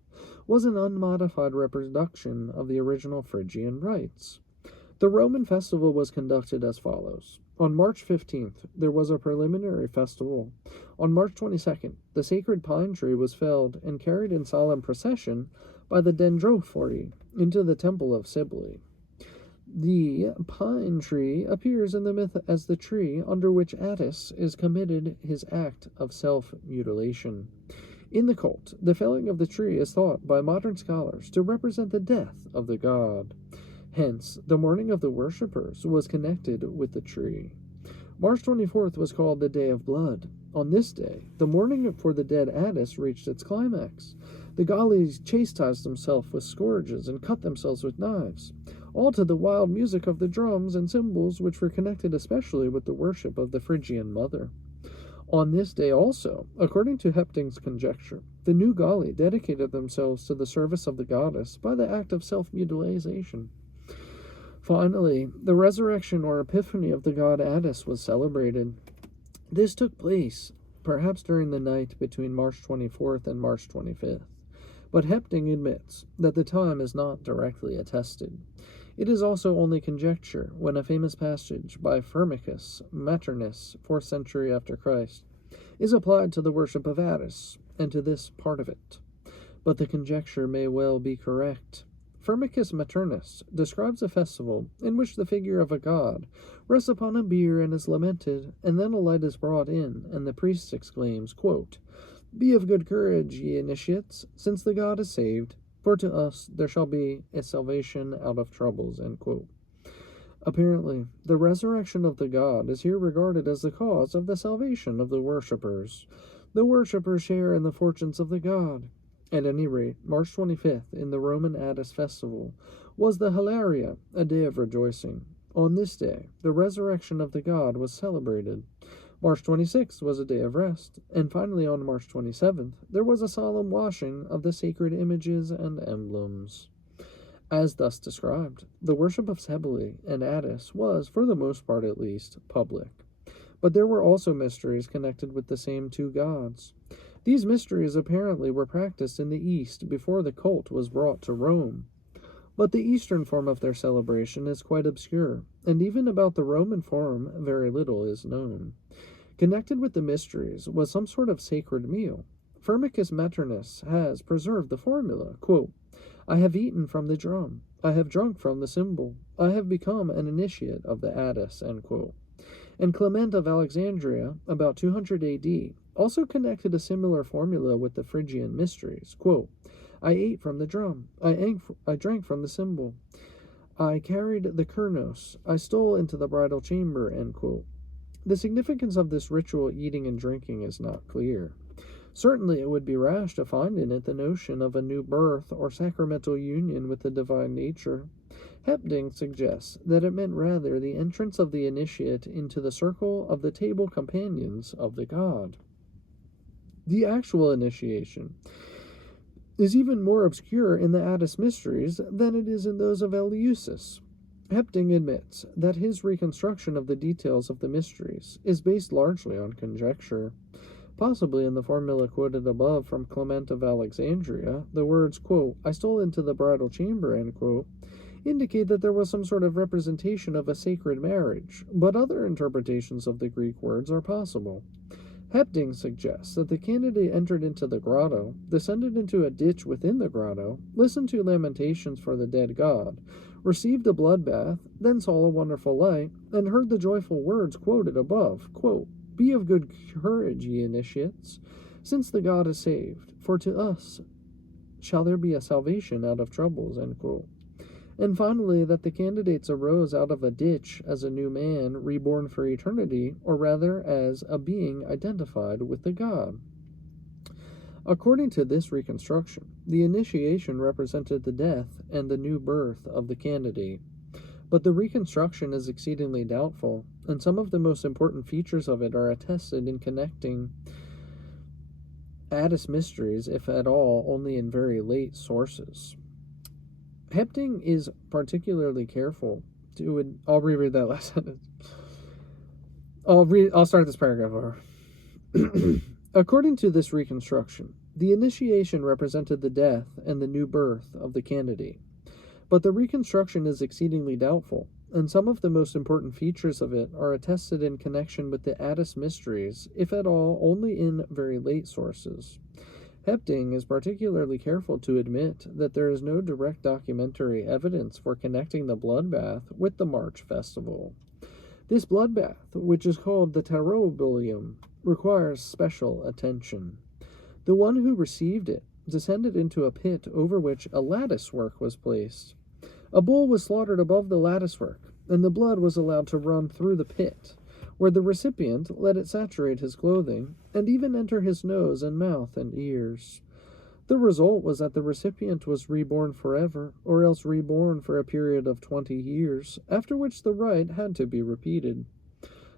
was an unmodified reproduction of the original Phrygian rites. The Roman festival was conducted as follows. On March 15th, there was a preliminary festival. On March 22nd, the sacred pine tree was felled and carried in solemn procession by the dendrophori into the temple of Cybele. The pine tree appears in the myth as the tree under which Attis is committed his act of self-mutilation. In the cult, the felling of the tree is thought by modern scholars to represent the death of the god. Hence, the mourning of the worshippers was connected with the tree. March 24th was called the Day of Blood. On this day, the mourning for the dead Attis reached its climax. The Gallis chastised themselves with scourges and cut themselves with knives, all to the wild music of the drums and cymbals which were connected especially with the worship of the Phrygian mother. On this day also, according to Hepting's conjecture, the new Galli dedicated themselves to the service of the goddess by the act of self-mutilation. Finally, the resurrection or epiphany of the god Attis was celebrated. This took place, perhaps during the night between March 24th and March 25th, but Hepting admits that the time is not directly attested. It is also only conjecture when a famous passage by Firmicus, Maternus, 4th century after Christ, is applied to the worship of Attis and to this part of it. But the conjecture may well be correct. Firmicus Maternus describes a festival in which the figure of a god rests upon a bier and is lamented, and then a light is brought in, and the priest exclaims, quote, "Be of good courage, ye initiates, since the god is saved, for to us there shall be a salvation out of troubles." End quote. Apparently, the resurrection of the god is here regarded as the cause of the salvation of the worshippers. The worshippers share in the fortunes of the god. At any rate, March 25th, in the Roman Attis festival, was the Hilaria, a day of rejoicing. On this day, the resurrection of the god was celebrated. March 26th was a day of rest, and finally on March 27th, there was a solemn washing of the sacred images and emblems. As thus described, the worship of Cybele and Attis was, for the most part at least, public. But there were also mysteries connected with the same two gods. These mysteries apparently were practiced in the East before the cult was brought to Rome. But the Eastern form of their celebration is quite obscure, and even about the Roman form very little is known. Connected with the mysteries was some sort of sacred meal. Firmicus Maternus has preserved the formula, quote, "I have eaten from the drum, I have drunk from the cymbal, I have become an initiate of the Attis," end quote. and Clement of Alexandria, about 200 AD, also connected a similar formula with the Phrygian mysteries. Quote, I ate from the drum, I drank from the cymbal, I carried the kurnos, I stole into the bridal chamber, end quote. The significance of this ritual eating and drinking is not clear. Certainly it would be rash to find in it the notion of a new birth or sacramental union with the divine nature. Hepting suggests that it meant rather the entrance of the initiate into the circle of the table companions of the god. The actual initiation is even more obscure in the Attis Mysteries than it is in those of Eleusis. Hepting admits that his reconstruction of the details of the mysteries is based largely on conjecture. Possibly in the formula quoted above from Clement of Alexandria, the words, quote, I stole into the bridal chamber, end quote, indicate that there was some sort of representation of a sacred marriage, but other interpretations of the Greek words are possible. Hepting suggests that the candidate entered into the grotto, descended into a ditch within the grotto, listened to lamentations for the dead god, received a bloodbath, then saw a wonderful light, and heard the joyful words quoted above, quote, Be of good courage, ye initiates, since the God is saved, for to us shall there be a salvation out of troubles, end quote. And finally, that the candidates arose out of a ditch as a new man, reborn for eternity, or rather as a being identified with the God. According to this reconstruction, the initiation represented the death and the new birth of the candidate. But the reconstruction is exceedingly doubtful, and some of the most important features of it are attested in connecting Attis Mysteries, if at all, only in very late sources. Hepting is particularly careful to... I'll reread that last sentence. I'll start this paragraph over. According to this reconstruction, the initiation represented the death and the new birth of the candidate. But the reconstruction is exceedingly doubtful, and some of the most important features of it are attested in connection with the Attis Mysteries, if at all, only in very late sources. Hepting is particularly careful to admit that there is no direct documentary evidence for connecting the bloodbath with the March festival. This bloodbath, which is called the Tarobilium, requires special attention. The one who received it descended into a pit over which a latticework was placed. A bull was slaughtered above the latticework, and the blood was allowed to run through the pit, where the recipient let it saturate his clothing, and even enter his nose and mouth and ears. The result was that the recipient was reborn forever, or else reborn for a period of 20 years, after which the rite had to be repeated.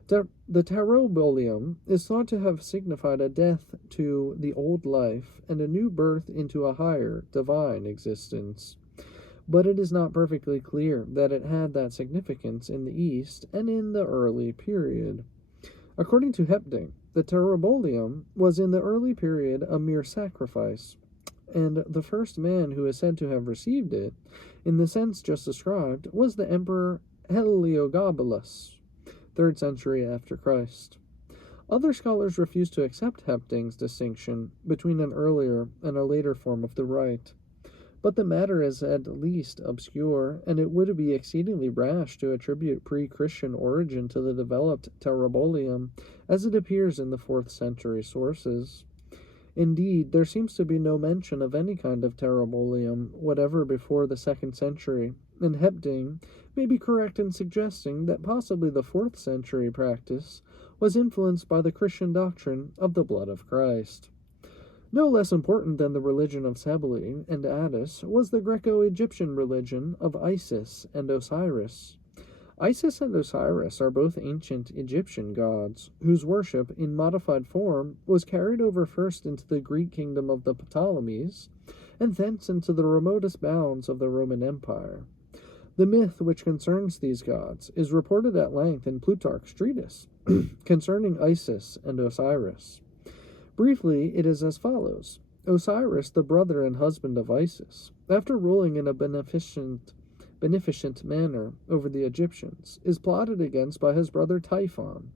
The Tarobilium is thought to have signified a death to the old life and a new birth into a higher, divine existence. But it is not perfectly clear that it had that significance in the East and in the early period. According to Hepting, the Tarobilium was in the early period a mere sacrifice, and the first man who is said to have received it, in the sense just described, was the Emperor Heliogabalus, 3rd century after Christ. Other scholars refuse to accept Hepting's distinction between an earlier and a later form of the rite. But the matter is at least obscure, and it would be exceedingly rash to attribute pre-Christian origin to the developed Tarobilium, as it appears in the 4th century sources. Indeed, there seems to be no mention of any kind of Tarobilium whatever before the 2nd century, and Hepting may be correct in suggesting that possibly the 4th century practice was influenced by the Christian doctrine of the blood of Christ. No less important than the religion of Cybele and Attis was the Greco-Egyptian religion of Isis and Osiris. Isis and Osiris are both ancient Egyptian gods, whose worship, in modified form, was carried over first into the Greek kingdom of the Ptolemies, and thence into the remotest bounds of the Roman Empire. The myth which concerns these gods is reported at length in Plutarch's treatise concerning Isis and Osiris. Briefly, it is as follows. Osiris, the brother and husband of Isis, after ruling in a beneficent manner over the Egyptians, is plotted against by his brother Typhon.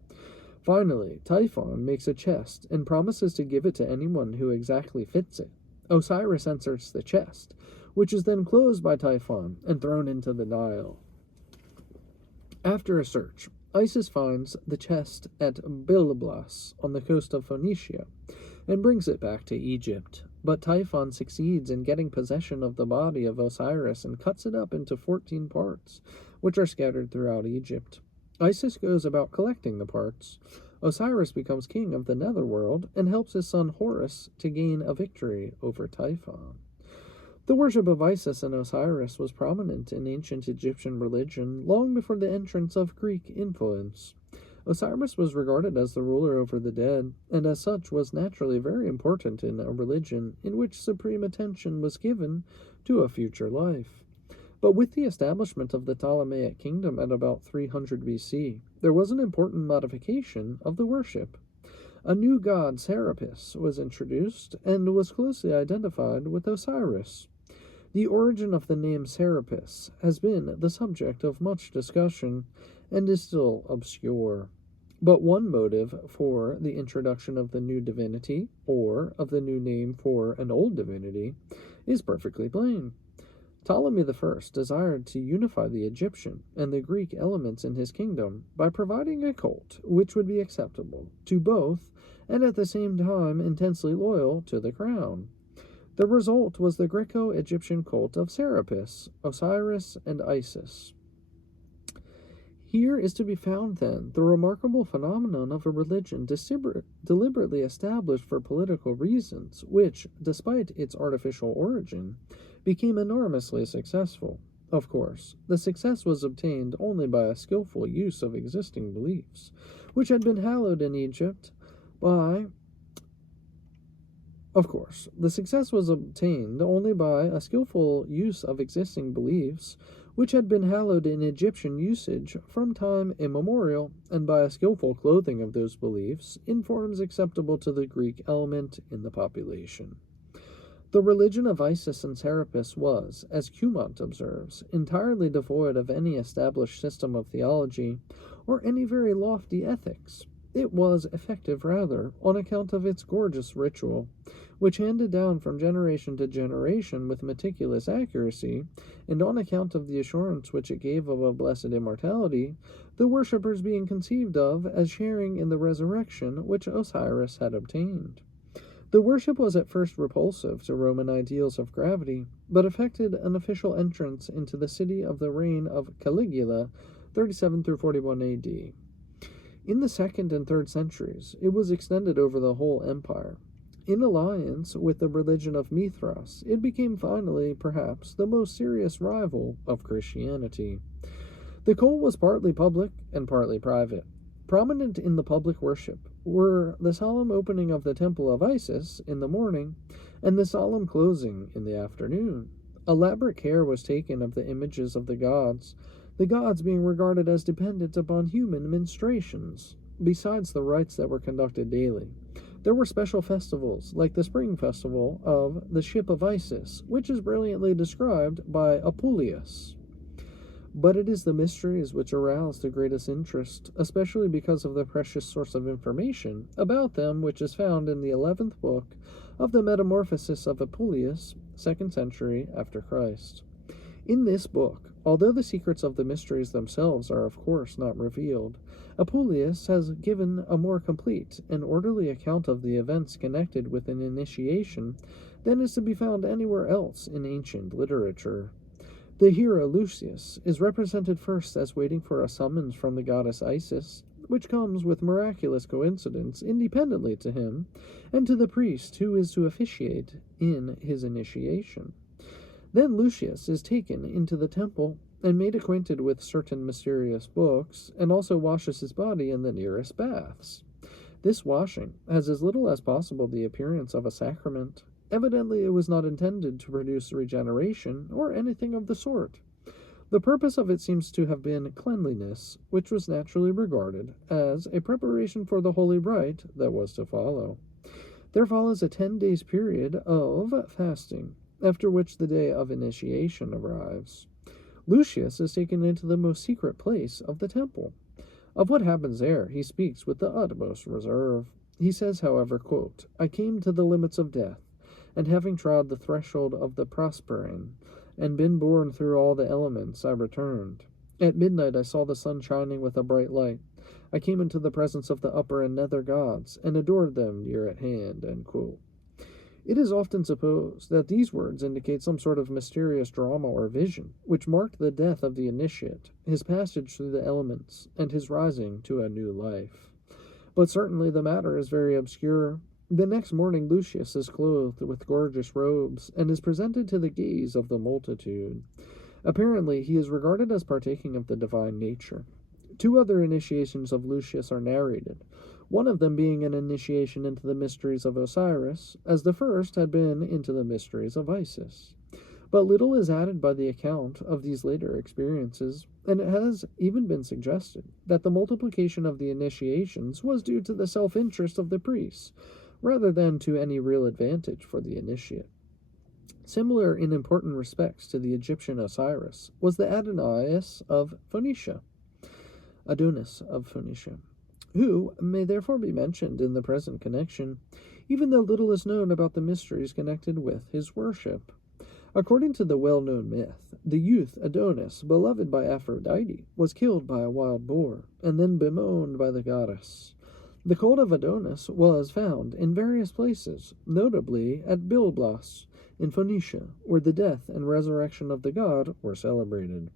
Finally, Typhon makes a chest and promises to give it to anyone who exactly fits it. Osiris enters the chest, which is then closed by Typhon and thrown into the Nile. After a search, Isis finds the chest at Bilblas on the coast of Phoenicia and brings it back to Egypt. But Typhon succeeds in getting possession of the body of Osiris and cuts it up into 14 parts, which are scattered throughout Egypt. Isis goes about collecting the parts. Osiris becomes king of the netherworld and helps his son Horus to gain a victory over Typhon. The worship of Isis and Osiris was prominent in ancient Egyptian religion long before the entrance of Greek influence. Osiris was regarded as the ruler over the dead, and as such was naturally very important in a religion in which supreme attention was given to a future life. But with the establishment of the Ptolemaic kingdom at about 300 BC, there was an important modification of the worship. A new god, Serapis, was introduced and was closely identified with Osiris. The origin of the name Serapis has been the subject of much discussion and is still obscure. But one motive for the introduction of the new divinity, or of the new name for an old divinity, is perfectly plain. Ptolemy I desired to unify the Egyptian and the Greek elements in his kingdom by providing a cult which would be acceptable to both and at the same time intensely loyal to the crown. The result was the Greco-Egyptian cult of Serapis, Osiris, and Isis. Here is to be found, then, the remarkable phenomenon of a religion deliberately established for political reasons, which, despite its artificial origin, became enormously successful. Of course, the success was obtained only by a skillful use of existing beliefs, which had been hallowed in Egypt by Of course, the success was obtained only by a skillful use of existing beliefs, which had been hallowed in Egyptian usage from time immemorial, and by a skillful clothing of those beliefs in forms acceptable to the Greek element in the population. The religion of Isis and Serapis was, as Cumont observes, entirely devoid of any established system of theology or any very lofty ethics. It was effective, rather, on account of its gorgeous ritual, which handed down from generation to generation with meticulous accuracy, and on account of the assurance which it gave of a blessed immortality, the worshippers being conceived of as sharing in the resurrection which Osiris had obtained. The worship was at first repulsive to Roman ideals of gravity, but effected an official entrance into the city of the reign of Caligula, 37 through 41 A.D. In the 2nd and 3rd centuries, it was extended over the whole empire. In alliance with the religion of Mithras, it became finally, perhaps, the most serious rival of Christianity. The cult was partly public and partly private. Prominent in the public worship were the solemn opening of the temple of Isis in the morning and the solemn closing in the afternoon. Elaborate care was taken of the images of the gods being regarded as dependent upon human ministrations. Besides the rites that were conducted daily, there were special festivals, like the spring festival of the ship of Isis, which is brilliantly described by Apuleius. But it is the mysteries which arouse the greatest interest, especially because of the precious source of information about them which is found in the 11th book of the Metamorphosis of Apuleius, 2nd century after Christ. In this book, although the secrets of the mysteries themselves are of course not revealed, Apuleius has given a more complete and orderly account of the events connected with an initiation than is to be found anywhere else in ancient literature. The hero Lucius is represented first as waiting for a summons from the goddess Isis, which comes with miraculous coincidence independently to him and to the priest who is to officiate in his initiation. Then Lucius is taken into the temple and made acquainted with certain mysterious books, and also washes his body in the nearest baths. This washing has as little as possible the appearance of a sacrament. Evidently it was not intended to produce regeneration or anything of the sort. The purpose of it seems to have been cleanliness, which was naturally regarded as a preparation for the holy rite that was to follow. There follows a 10 days period of fasting, after which the day of initiation arrives. Lucius is taken into the most secret place of the temple. Of what happens there he speaks with the utmost reserve. He says, however, quote, "I came to the limits of death, and having trod the threshold of the Prosperian, and been borne through all the elements, I returned. At midnight I saw the sun shining with a bright light. I came into the presence of the upper and nether gods, and adored them near at hand. End quote. It is often supposed that these words indicate some sort of mysterious drama or vision, which marked the death of the initiate, his passage through the elements, and his rising to a new life. But certainly the matter is very obscure. The next morning Lucius is clothed with gorgeous robes, and is presented to the gaze of the multitude. Apparently he is regarded as partaking of the divine nature. Two other initiations of Lucius are narrated, one of them being an initiation into the mysteries of Osiris, as the first had been into the mysteries of Isis. But little is added by the account of these later experiences, and it has even been suggested that the multiplication of the initiations was due to the self-interest of the priests, rather than to any real advantage for the initiate. Similar in important respects to the Egyptian Osiris was the Adonis of Phoenicia, who may therefore be mentioned in the present connection, even though little is known about the mysteries connected with his worship. According to the well-known myth, the youth Adonis, beloved by Aphrodite, was killed by a wild boar, and then bemoaned by the goddess. The cult of Adonis was found in various places, notably at Byblos in Phoenicia, where the death and resurrection of the god were celebrated.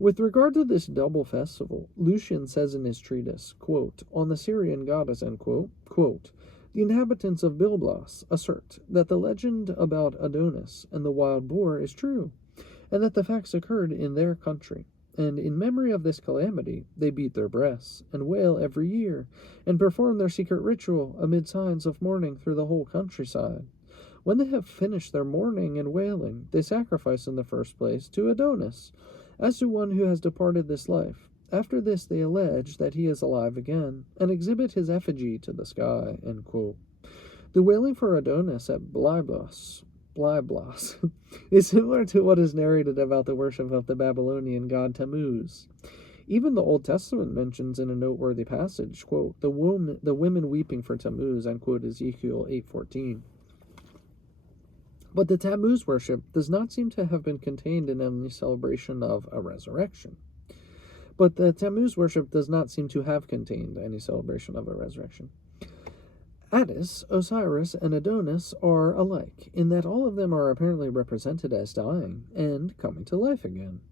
With regard to this double festival, Lucian says in his treatise, quote, on the Syrian goddess, end quote, the inhabitants of Byblos assert that the legend about Adonis and the wild boar is true, and that the facts occurred in their country, and in memory of this calamity they beat their breasts, and wail every year, and perform their secret ritual amid signs of mourning through the whole countryside. When they have finished their mourning and wailing, they sacrifice in the first place to Adonis, as to one who has departed this life. After this they allege that he is alive again, and exhibit his effigy to the sky. End quote. The wailing for Adonis at Byblos is similar to what is narrated about the worship of the Babylonian god Tammuz. Even the Old Testament mentions in a noteworthy passage, quote, the women weeping for Tammuz, end quote, Ezekiel 8:14. But the Tammuz worship does not seem to have been contained in any celebration of a resurrection. Attis, Osiris, and Adonis are alike, in that all of them are apparently represented as dying and coming to life again.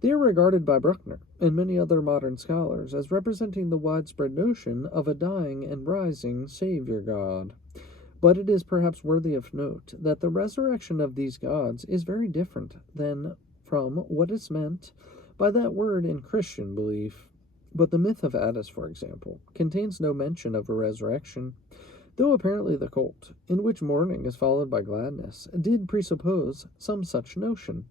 They are regarded by Bruckner and many other modern scholars as representing the widespread notion of a dying and rising Savior God. But it is perhaps worthy of note that the resurrection of these gods is very different than from what is meant by that word in Christian belief. But the myth of Attis, for example, contains no mention of a resurrection, though apparently the cult, in which mourning is followed by gladness, did presuppose some such notion.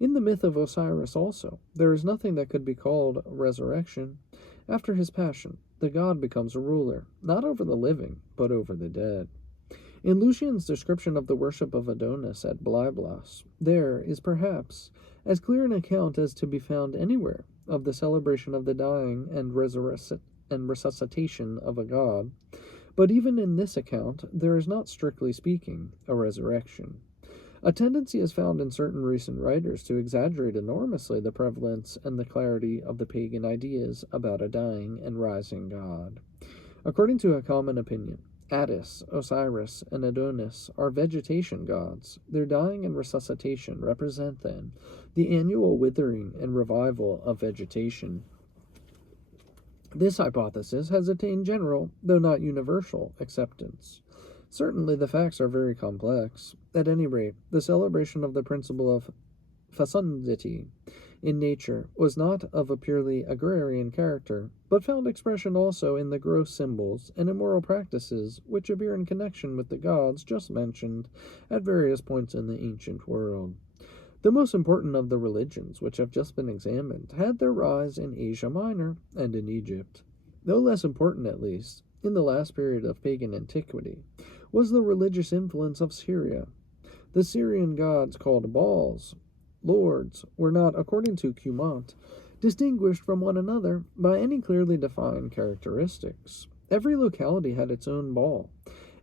In the myth of Osiris also, there is nothing that could be called resurrection. After his passion, the god becomes a ruler, not over the living, but over the dead. In Lucian's description of the worship of Adonis at Byblos, there is perhaps as clear an account as to be found anywhere of the celebration of the dying and resuscitation of a god, but even in this account there is not, strictly speaking, a resurrection. A tendency is found in certain recent writers to exaggerate enormously the prevalence and the clarity of the pagan ideas about a dying and rising god. According to a common opinion, Attis, Osiris, and Adonis are vegetation gods. Their dying and resuscitation represent, then, the annual withering and revival of vegetation. This hypothesis has attained general, though not universal, acceptance. Certainly the facts are very complex. At any rate, the celebration of the principle of fecundity in nature was not of a purely agrarian character, but found expression also in the gross symbols and immoral practices which appear in connection with the gods just mentioned at various points in the ancient world. The most important of the religions which have just been examined had their rise in Asia Minor and in Egypt. No less important, at least, in the last period of pagan antiquity, was the religious influence of Syria. The Syrian gods called Baals, lords, were not, according to Cumont, distinguished from one another by any clearly defined characteristics. Every locality had its own Baal,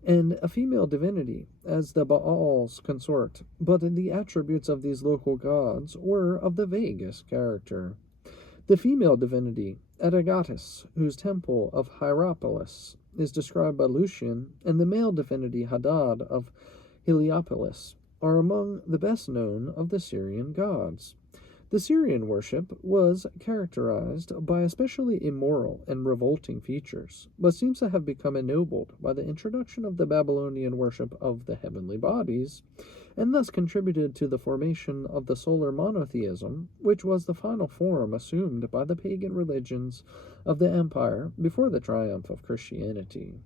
and a female divinity as the Baal's consort, but the attributes of these local gods were of the vaguest character. The female divinity, Atargatis, whose temple of Hierapolis is described by Lucian, and the male divinity Hadad of Heliopolis are among the best known of the Syrian gods. The Syrian worship was characterized by especially immoral and revolting features, but seems to have become ennobled by the introduction of the Babylonian worship of the heavenly bodies, and thus contributed to the formation of the solar monotheism, which was the final form assumed by the pagan religions of the empire before the triumph of Christianity.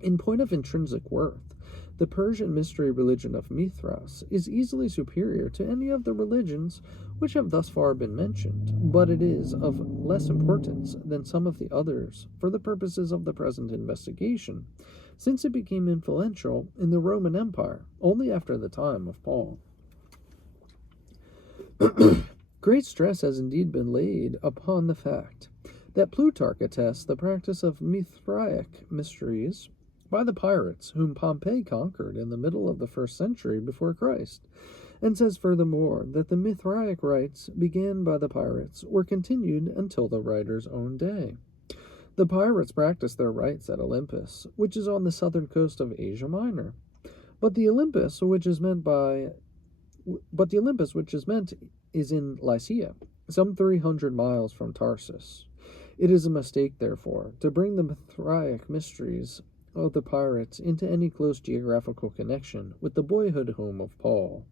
In point of intrinsic worth, the Persian mystery religion of Mithras is easily superior to any of the religions which have thus far been mentioned, but it is of less importance than some of the others for the purposes of the present investigation, since it became influential in the Roman Empire only after the time of Paul. Great stress has indeed been laid upon the fact that Plutarch attests the practice of Mithraic mysteries by the pirates whom Pompey conquered in the middle of the 1st century before Christ, and says furthermore that the Mithraic rites began by the pirates were continued until the writer's own day. The pirates practiced their rites at Olympus, which is on the southern coast of Asia Minor, but the Olympus which is meant is in Lycia, some 300 miles from Tarsus. It is a mistake, therefore, to bring the Mithraic mysteries of the pirates into any close geographical connection with the boyhood home of Paul.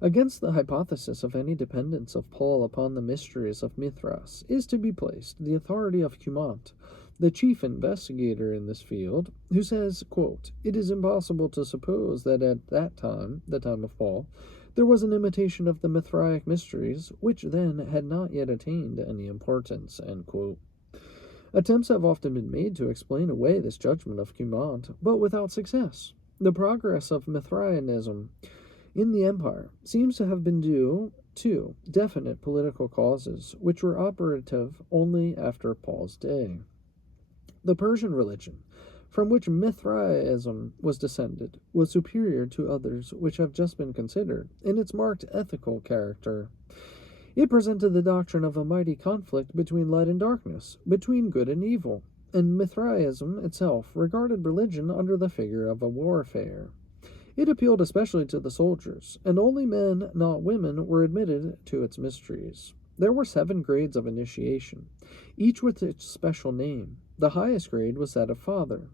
Against the hypothesis of any dependence of Paul upon the mysteries of Mithras is to be placed the authority of Cumant, the chief investigator in this field, who says, quote, "It is impossible to suppose that at that time, the time of Paul, there was an imitation of the Mithraic mysteries, which then had not yet attained any importance." End quote. Attempts have often been made to explain away this judgment of Cumant, but without success. The progress of Mithraism in the empire seems to have been due to definite political causes, which were operative only after Paul's day. The Persian religion, from which Mithraism was descended, was superior to others which have just been considered in its marked ethical character. It presented the doctrine of a mighty conflict between light and darkness, between good and evil, and Mithraism itself regarded religion under the figure of a warfare. It appealed especially to the soldiers, and only men, not women, were admitted to its mysteries. There were 7 grades of initiation, each with its special name. The highest grade was that of father.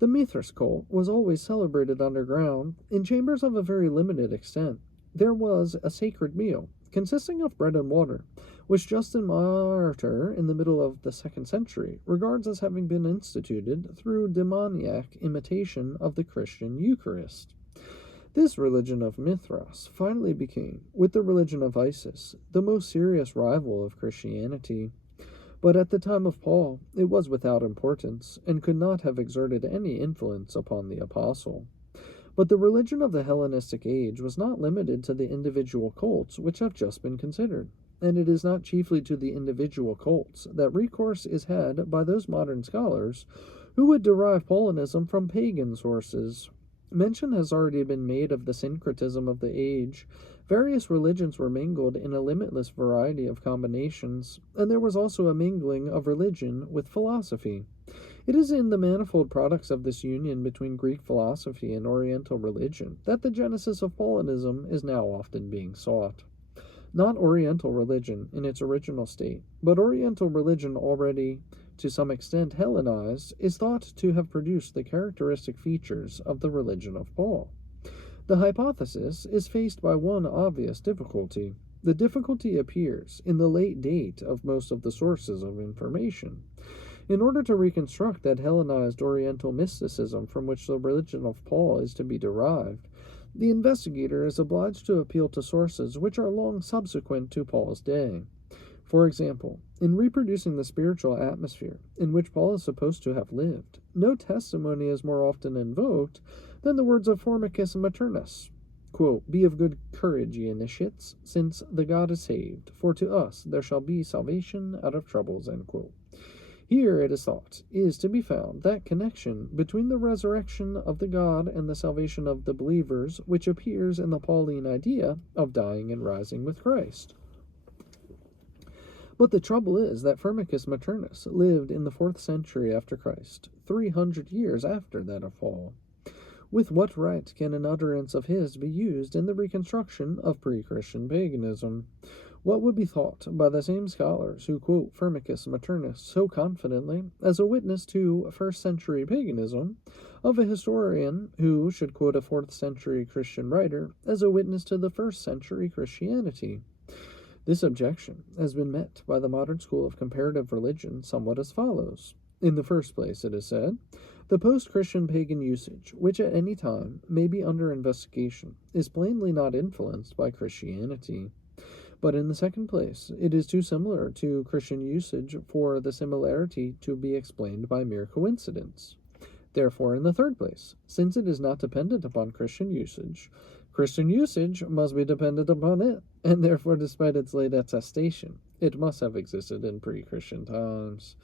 The Mithras cult was always celebrated underground, in chambers of a very limited extent. There was a sacred meal, consisting of bread and water, which Justin Martyr, in the middle of the 2nd century, regards as having been instituted through demoniac imitation of the Christian Eucharist. This religion of Mithras finally became, with the religion of Isis, the most serious rival of Christianity. But at the time of Paul, it was without importance, and could not have exerted any influence upon the apostle. But the religion of the Hellenistic age was not limited to the individual cults which have just been considered, and it is not chiefly to the individual cults that recourse is had by those modern scholars who would derive Paulinism from pagan sources. Mention has already been made of the syncretism of the age. Various religions were mingled in a limitless variety of combinations, and there was also a mingling of religion with philosophy. It is in the manifold products of this union between Greek philosophy and Oriental religion that the genesis of Paulinism is now often being sought. Not Oriental religion in its original state, but Oriental religion already, to some extent Hellenized, is thought to have produced the characteristic features of the religion of Paul. The hypothesis is faced by one obvious difficulty. The difficulty appears in the late date of most of the sources of information. In order to reconstruct that Hellenized Oriental mysticism from which the religion of Paul is to be derived, the investigator is obliged to appeal to sources which are long subsequent to Paul's day. For example, in reproducing the spiritual atmosphere in which Paul is supposed to have lived, no testimony is more often invoked than the words of Formicus Maternus, quote, "Be of good courage, ye initiates, since the God is saved, for to us there shall be salvation out of troubles," end quote. Here, it is thought, is to be found that connection between the resurrection of the God and the salvation of the believers which appears in the Pauline idea of dying and rising with Christ. But the trouble is that Firmicus Maternus lived in the 4th century after Christ, 300 years after that of Paul. With what right can an utterance of his be used in the reconstruction of pre-Christian paganism? What would be thought by the same scholars who quote Firmicus Maternus so confidently as a witness to 1st century paganism of a historian who should quote a 4th century Christian writer as a witness to the 1st century Christianity? This objection has been met by the modern school of comparative religion somewhat as follows. In the first place, it is said, the post-Christian pagan usage, which at any time may be under investigation, is plainly not influenced by Christianity. But in the second place, it is too similar to Christian usage for the similarity to be explained by mere coincidence. Therefore, in the third place, since it is not dependent upon Christian usage must be dependent upon it, and therefore, despite its late attestation, it must have existed in pre-Christian times.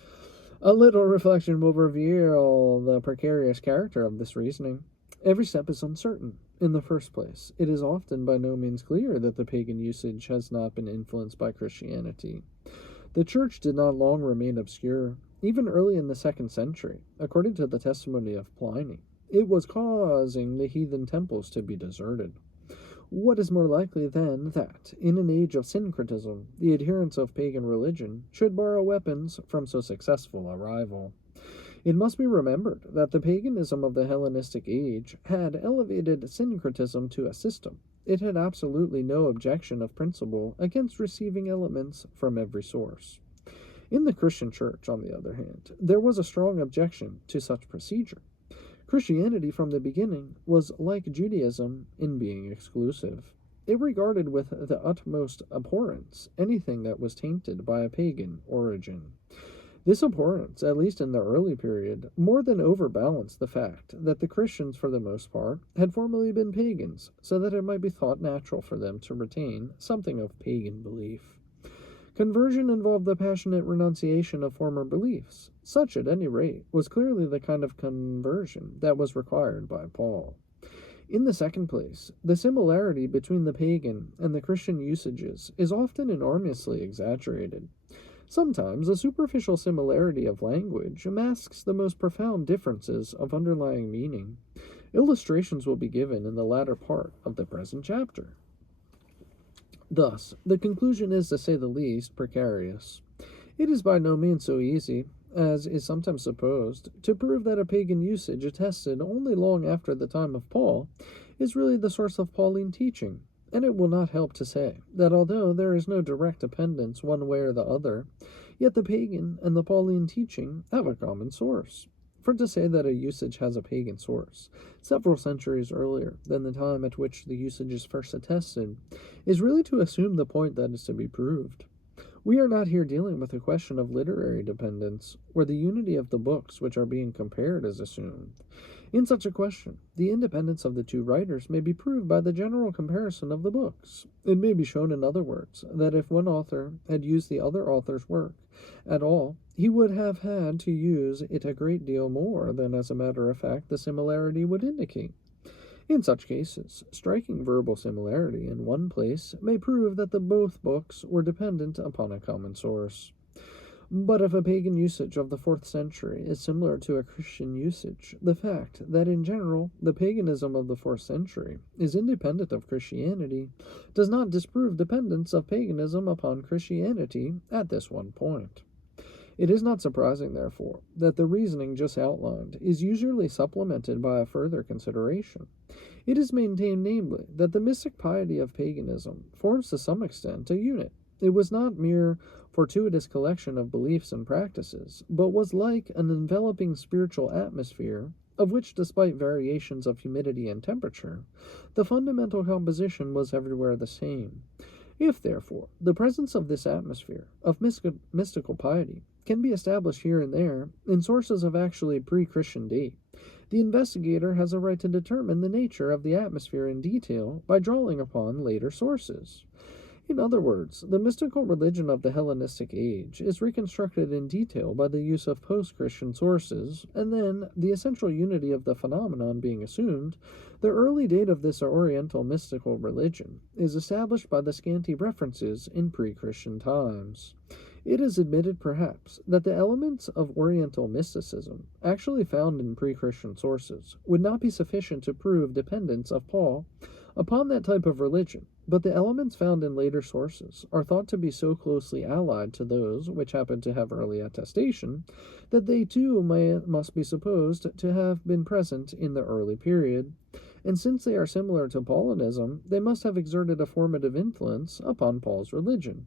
A little reflection will reveal the precarious character of this reasoning. Every step is uncertain. In the first place, it is often by no means clear that the pagan usage has not been influenced by Christianity. The Church did not long remain obscure. Even early in the 2nd century, according to the testimony of Pliny, it was causing the heathen temples to be deserted. What is more likely than that, in an age of syncretism, the adherents of pagan religion should borrow weapons from so successful a rival? It must be remembered that the paganism of the Hellenistic age had elevated syncretism to a system. It had absolutely no objection of principle against receiving elements from every source. In the Christian Church, on the other hand, there was a strong objection to such procedure. Christianity from the beginning was like Judaism in being exclusive. It regarded with the utmost abhorrence anything that was tainted by a pagan origin. This abhorrence, at least in the early period, more than overbalanced the fact that the Christians, for the most part, had formerly been pagans, so that it might be thought natural for them to retain something of pagan belief. Conversion involved the passionate renunciation of former beliefs. Such, at any rate, was clearly the kind of conversion that was required by Paul. In the second place, the similarity between the pagan and the Christian usages is often enormously exaggerated. Sometimes a superficial similarity of language masks the most profound differences of underlying meaning. Illustrations will be given in the latter part of the present chapter. Thus, the conclusion is, to say the least, precarious. It is by no means so easy, as is sometimes supposed, to prove that a pagan usage attested only long after the time of Paul is really the source of Pauline teaching, and it will not help to say that although there is no direct dependence one way or the other, yet the pagan and the Pauline teaching have a common source. For to say that a usage has a pagan source, several centuries earlier than the time at which the usage is first attested, is really to assume the point that is to be proved. We are not here dealing with a question of literary dependence, where the unity of the books which are being compared is assumed. In such a question, the independence of the two writers may be proved by the general comparison of the books. It may be shown, in other words, that if one author had used the other author's work at all, he would have had to use it a great deal more than, as a matter of fact, the similarity would indicate. In such cases, striking verbal similarity in one place may prove that the both books were dependent upon a common source. But if a pagan usage of the 4th century is similar to a Christian usage, the fact that in general the paganism of the 4th century is independent of Christianity does not disprove dependence of paganism upon Christianity at this one point. It is not surprising, therefore, that the reasoning just outlined is usually supplemented by a further consideration. It is maintained, namely, that the mystic piety of paganism forms to some extent a unit. It was not mere fortuitous collection of beliefs and practices, but was like an enveloping spiritual atmosphere, of which, despite variations of humidity and temperature, the fundamental composition was everywhere the same. If, therefore, the presence of this atmosphere of mystical piety can be established here and there in sources of actually pre-Christian date, the investigator has a right to determine the nature of the atmosphere in detail by drawing upon later sources. In other words, the mystical religion of the Hellenistic age is reconstructed in detail by the use of post-Christian sources, and then, the essential unity of the phenomenon being assumed, the early date of this Oriental mystical religion is established by the scanty references in pre-Christian times. It is admitted, perhaps, that the elements of Oriental mysticism, actually found in pre-Christian sources, would not be sufficient to prove dependence of Paul upon that type of religion, but the elements found in later sources are thought to be so closely allied to those which happen to have early attestation, that they too must be supposed to have been present in the early period, and since they are similar to Paulinism, they must have exerted a formative influence upon Paul's religion.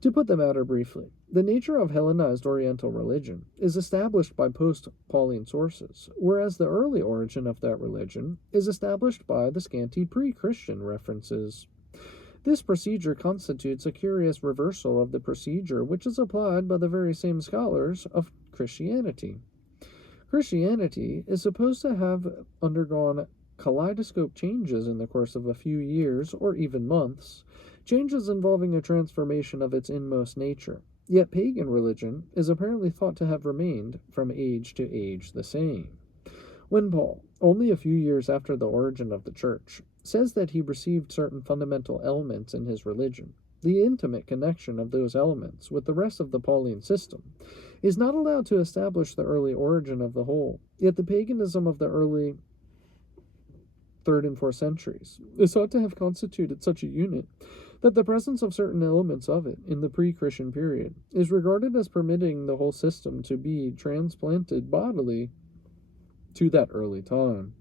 To put the matter briefly, the nature of Hellenized Oriental religion is established by post-Pauline sources, whereas the early origin of that religion is established by the scanty pre-Christian references. This procedure constitutes a curious reversal of the procedure which is applied by the very same scholars of Christianity. Christianity is supposed to have undergone kaleidoscope changes in the course of a few years or even months, changes involving a transformation of its inmost nature. Yet pagan religion is apparently thought to have remained from age to age the same. When Paul, only a few years after the origin of the church, says that he received certain fundamental elements in his religion, the intimate connection of those elements with the rest of the Pauline system is not allowed to establish the early origin of the whole, yet the paganism of the early 3rd and 4th centuries is thought to have constituted such a unit that the presence of certain elements of it in the pre-Christian period is regarded as permitting the whole system to be transplanted bodily to that early time.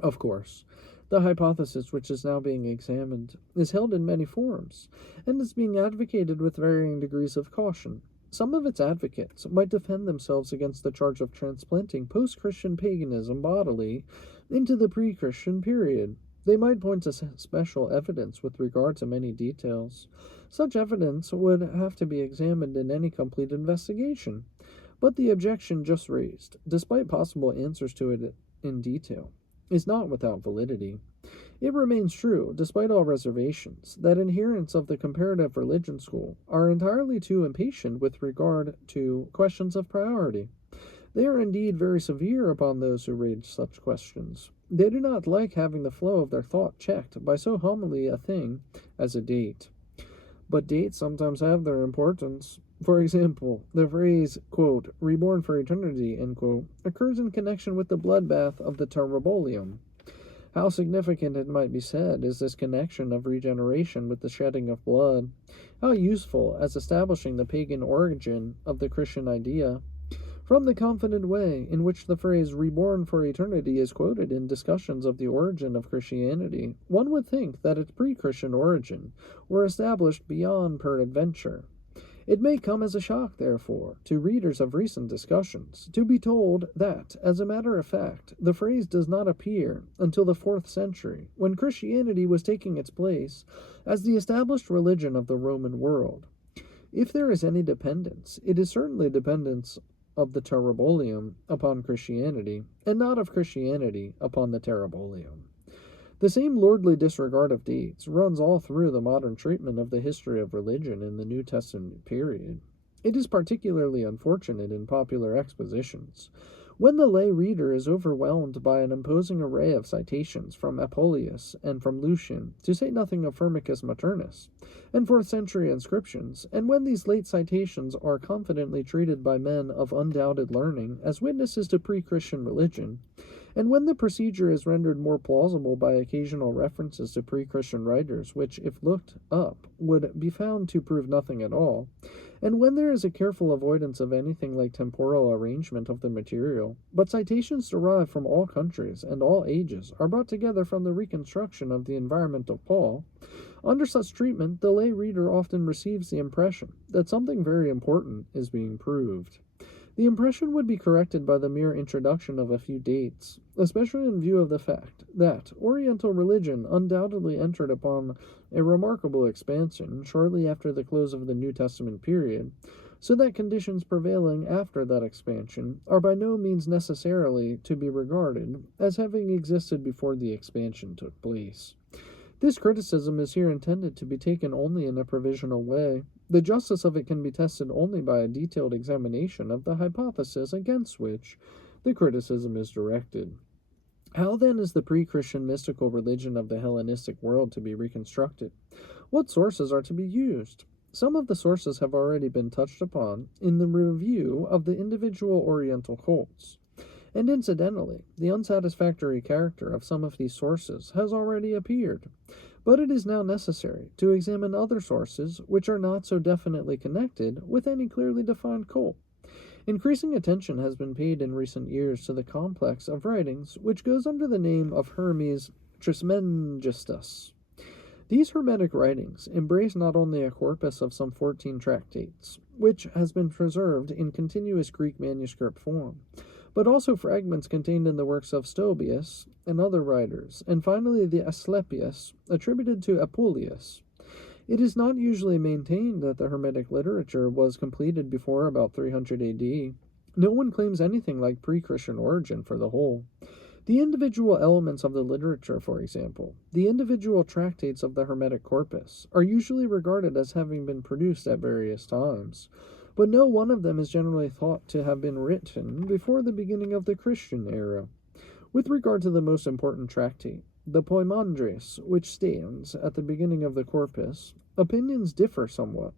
Of course, the hypothesis which is now being examined is held in many forms, and is being advocated with varying degrees of caution. Some of its advocates might defend themselves against the charge of transplanting post-Christian paganism bodily into the pre-Christian period. They might point to special evidence with regard to many details. Such evidence would have to be examined in any complete investigation, but the objection just raised, despite possible answers to it in detail, is not without validity. It remains true, despite all reservations, that adherents of the comparative religion school are entirely too impatient with regard to questions of priority. They are indeed very severe upon those who raise such questions. They do not like having the flow of their thought checked by so homely a thing as a date. But dates sometimes have their importance. For example, the phrase, quote, reborn for eternity, end quote, occurs in connection with the bloodbath of the Terabolium. How significant, it might be said, is this connection of regeneration with the shedding of blood? How useful as establishing the pagan origin of the Christian idea? From the confident way in which the phrase reborn for eternity is quoted in discussions of the origin of Christianity, one would think that its pre-Christian origin were established beyond peradventure. It may come as a shock, therefore, to readers of recent discussions, to be told that, as a matter of fact, the phrase does not appear until the 4th century, when Christianity was taking its place as the established religion of the Roman world. If there is any dependence, it is certainly dependence of the Terabolium upon Christianity, and not of Christianity upon the Terabolium. The same lordly disregard of dates runs all through the modern treatment of the history of religion in the New Testament period. It is particularly unfortunate in popular expositions, when the lay reader is overwhelmed by an imposing array of citations from Apuleius and from Lucian, to say nothing of Firmicus Maternus, and 4th century inscriptions, and when these late citations are confidently treated by men of undoubted learning as witnesses to pre-Christian religion, and when the procedure is rendered more plausible by occasional references to pre-Christian writers, which, if looked up, would be found to prove nothing at all, and when there is a careful avoidance of anything like temporal arrangement of the material, but citations derived from all countries and all ages are brought together from the reconstruction of the environment of Paul, under such treatment the lay reader often receives the impression that something very important is being proved. The impression would be corrected by the mere introduction of a few dates, especially in view of the fact that Oriental religion undoubtedly entered upon a remarkable expansion shortly after the close of the New Testament period, so that conditions prevailing after that expansion are by no means necessarily to be regarded as having existed before the expansion took place. This criticism is here intended to be taken only in a provisional way. The justice of it can be tested only by a detailed examination of the hypothesis against which the criticism is directed. How then is the pre-Christian mystical religion of the Hellenistic world to be reconstructed? What sources are to be used? Some of the sources have already been touched upon in the review of the individual Oriental cults. And incidentally, the unsatisfactory character of some of these sources has already appeared. But it is now necessary to examine other sources which are not so definitely connected with any clearly defined cult. Increasing attention has been paid in recent years to the complex of writings which goes under the name of Hermes Trismegistus. These Hermetic writings embrace not only a corpus of some 14 tractates, which has been preserved in continuous Greek manuscript form, but also fragments contained in the works of Stobaeus and other writers, and finally the Asclepius, attributed to Apuleius. It is not usually maintained that the Hermetic literature was completed before about 300 AD. No one claims anything like pre-Christian origin for the whole. The individual elements of the literature, for example, the individual tractates of the Hermetic corpus, are usually regarded as having been produced at various times, but no one of them is generally thought to have been written before the beginning of the Christian era. With regard to the most important tractate, the Poimandres, which stands at the beginning of the corpus, opinions differ somewhat.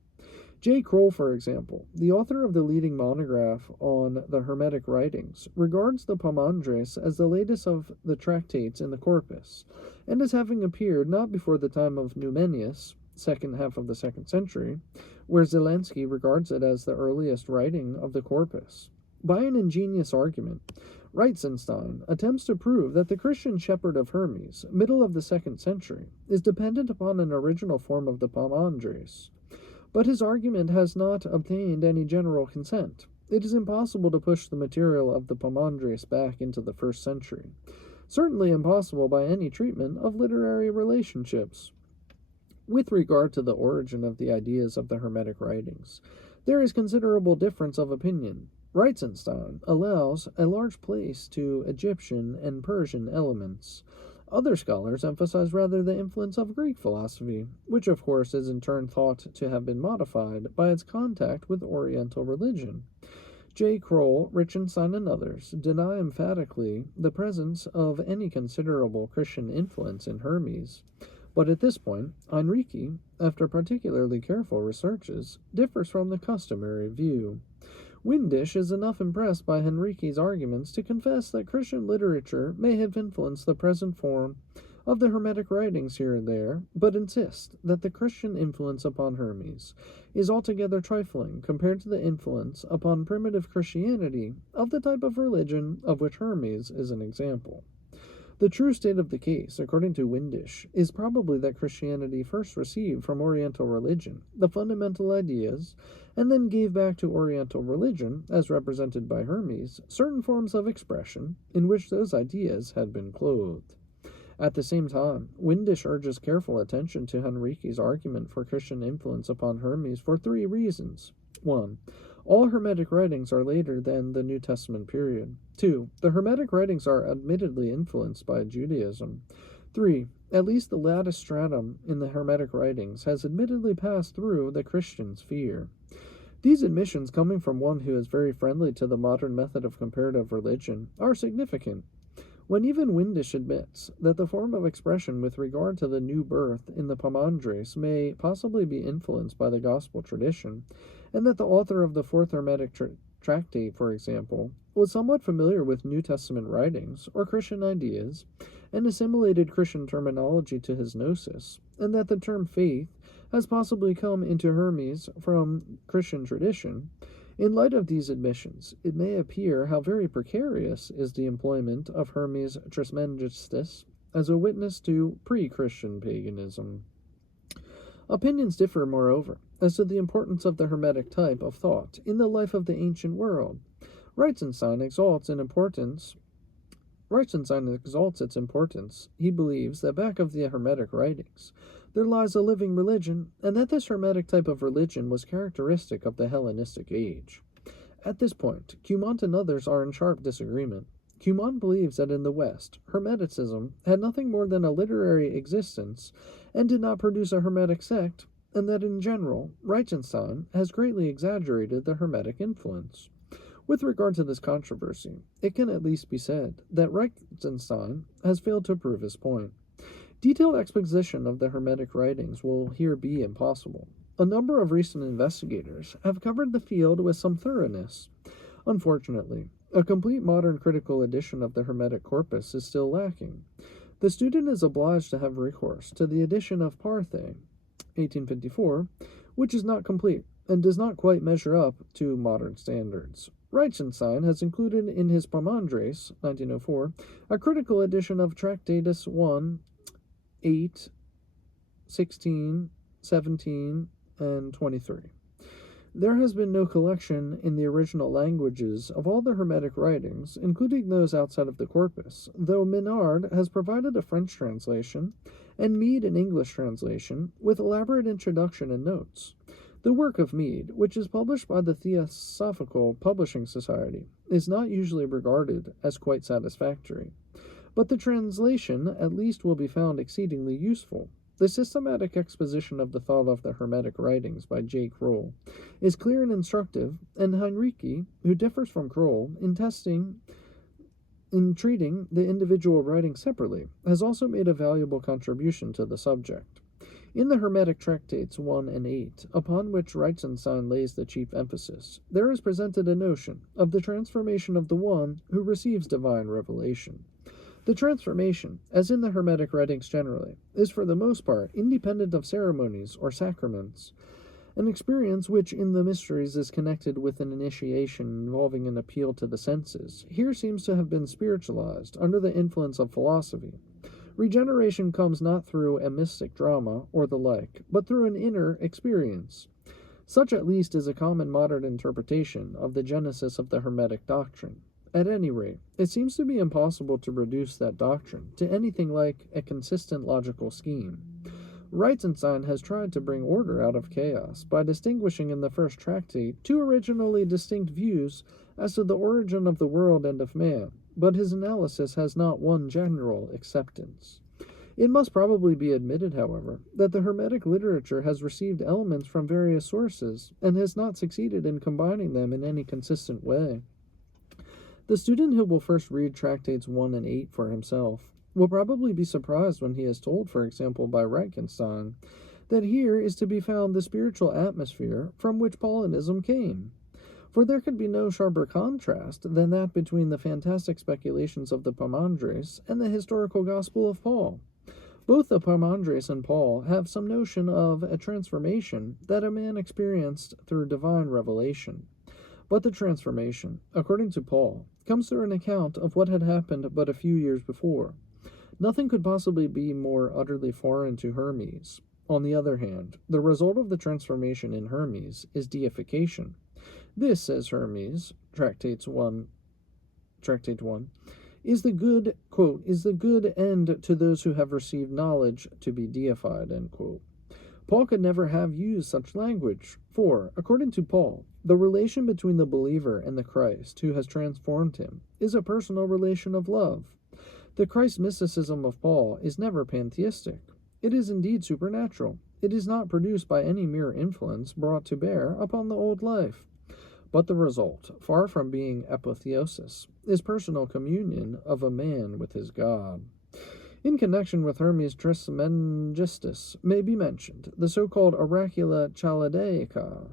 J. Kroll, for example, the author of the leading monograph on the Hermetic writings, regards the Poimandres as the latest of the tractates in the corpus, and as having appeared not before the time of Numenius, second half of the 2nd century, where Zelensky regards it as the earliest writing of the corpus. By an ingenious argument, Reitzenstein attempts to prove that the Christian shepherd of Hermes, middle of the 2nd century, is dependent upon an original form of the Poimandres. But his argument has not obtained any general consent. It is impossible to push the material of the Poimandres back into the 1st century. Certainly impossible by any treatment of literary relationships. With regard to the origin of the ideas of the Hermetic writings, there is considerable difference of opinion. Reitzenstein allows a large place to Egyptian and Persian elements. Other scholars emphasize rather the influence of Greek philosophy, which of course is in turn thought to have been modified by its contact with Oriental religion. J. Kroll, Reitzenstein, and others deny emphatically the presence of any considerable Christian influence in Hermes. But at this point, Heinrici, after particularly careful researches, differs from the customary view. Windisch is enough impressed by Heinrici's arguments to confess that Christian literature may have influenced the present form of the Hermetic writings here and there, but insists that the Christian influence upon Hermes is altogether trifling compared to the influence upon primitive Christianity of the type of religion of which Hermes is an example. The true state of the case, according to Windisch, is probably that Christianity first received from Oriental religion the fundamental ideas, and then gave back to Oriental religion, as represented by Hermes, certain forms of expression in which those ideas had been clothed. At the same time, Windisch urges careful attention to Heinrici's argument for Christian influence upon Hermes for 3 reasons. 1. All Hermetic writings are later than the New Testament period. 2. The Hermetic writings are admittedly influenced by Judaism. 3. At least the latest stratum in the Hermetic writings has admittedly passed through the Christian sphere. These admissions, coming from one who is very friendly to the modern method of comparative religion, are significant. When even Windisch admits that the form of expression with regard to the new birth in the Poimandres may possibly be influenced by the gospel tradition, and that the author of the 4th Hermetic tractate, for example, was somewhat familiar with New Testament writings or Christian ideas, and assimilated Christian terminology to his gnosis, and that the term faith has possibly come into Hermes from Christian tradition, in light of these admissions, it may appear how very precarious is the employment of Hermes Trismegistus as a witness to pre-Christian paganism. Opinions differ, moreover, as to the importance of the Hermetic type of thought in the life of the ancient world. Reitzenstein exalts its importance. He believes that back of the Hermetic writings there lies a living religion, and that this Hermetic type of religion was characteristic of the Hellenistic age. At this point, Cumont and others are in sharp disagreement. Cumont believes that in the West, Hermeticism had nothing more than a literary existence and did not produce a Hermetic sect, and that in general, Reitzenstein has greatly exaggerated the Hermetic influence. With regard to this controversy, it can at least be said that Reitzenstein has failed to prove his point. Detailed exposition of the Hermetic writings will here be impossible. A number of recent investigators have covered the field with some thoroughness. Unfortunately, a complete modern critical edition of the Hermetic corpus is still lacking. The student is obliged to have recourse to the edition of Parthe, 1854, which is not complete and does not quite measure up to modern standards. Reichenstein has included in his Parmandres, 1904, a critical edition of Tractatus 1, 8, 16, 17, and 23. There has been no collection in the original languages of all the Hermetic writings, including those outside of the corpus, though Menard has provided a French translation and Mead an English translation with elaborate introduction and notes. The work of Mead, which is published by the Theosophical Publishing Society, is not usually regarded as quite satisfactory, but the translation at least will be found exceedingly useful. The systematic exposition of the thought of the Hermetic writings by J. Kroll is clear and instructive, and Heinrici, who differs from Kroll in treating the individual writings separately, has also made a valuable contribution to the subject. In the Hermetic Tractates 1 and 8, upon which Reichenstein lays the chief emphasis, there is presented a notion of the transformation of the one who receives divine revelation. The transformation, as in the Hermetic writings generally, is for the most part independent of ceremonies or sacraments, an experience which in the mysteries is connected with an initiation involving an appeal to the senses, here seems to have been spiritualized under the influence of philosophy. Regeneration comes not through a mystic drama or the like, but through an inner experience. Such at least is a common modern interpretation of the genesis of the Hermetic doctrine. At any rate, it seems to be impossible to reduce that doctrine to anything like a consistent logical scheme. Reichenstein has tried to bring order out of chaos by distinguishing in the first tractate two originally distinct views as to the origin of the world and of man, but his analysis has not won general acceptance. It must probably be admitted, however, that the Hermetic literature has received elements from various sources and has not succeeded in combining them in any consistent way. The student who will first read Tractates 1 and 8 for himself will probably be surprised when he is told, for example, by Reichenstein, that here is to be found the spiritual atmosphere from which Paulinism came. For there could be no sharper contrast than that between the fantastic speculations of the Parmandres and the historical gospel of Paul. Both the Parmandres and Paul have some notion of a transformation that a man experienced through divine revelation. But the transformation, according to Paul, comes through an account of what had happened but a few years before. Nothing could possibly be more utterly foreign to Hermes. On the other hand, the result of the transformation in Hermes is deification. This, says Hermes, Tractate 1, is the good, quote, is the good end to those who have received knowledge to be deified, end quote. Paul could never have used such language, for, according to Paul, the relation between the believer and the Christ who has transformed him is a personal relation of love. The Christ mysticism of Paul is never pantheistic. It is indeed supernatural. It is not produced by any mere influence brought to bear upon the old life. But the result, far from being apotheosis, is personal communion of a man with his God. In connection with Hermes Trismegistus may be mentioned the so-called Oracula Chaldaica,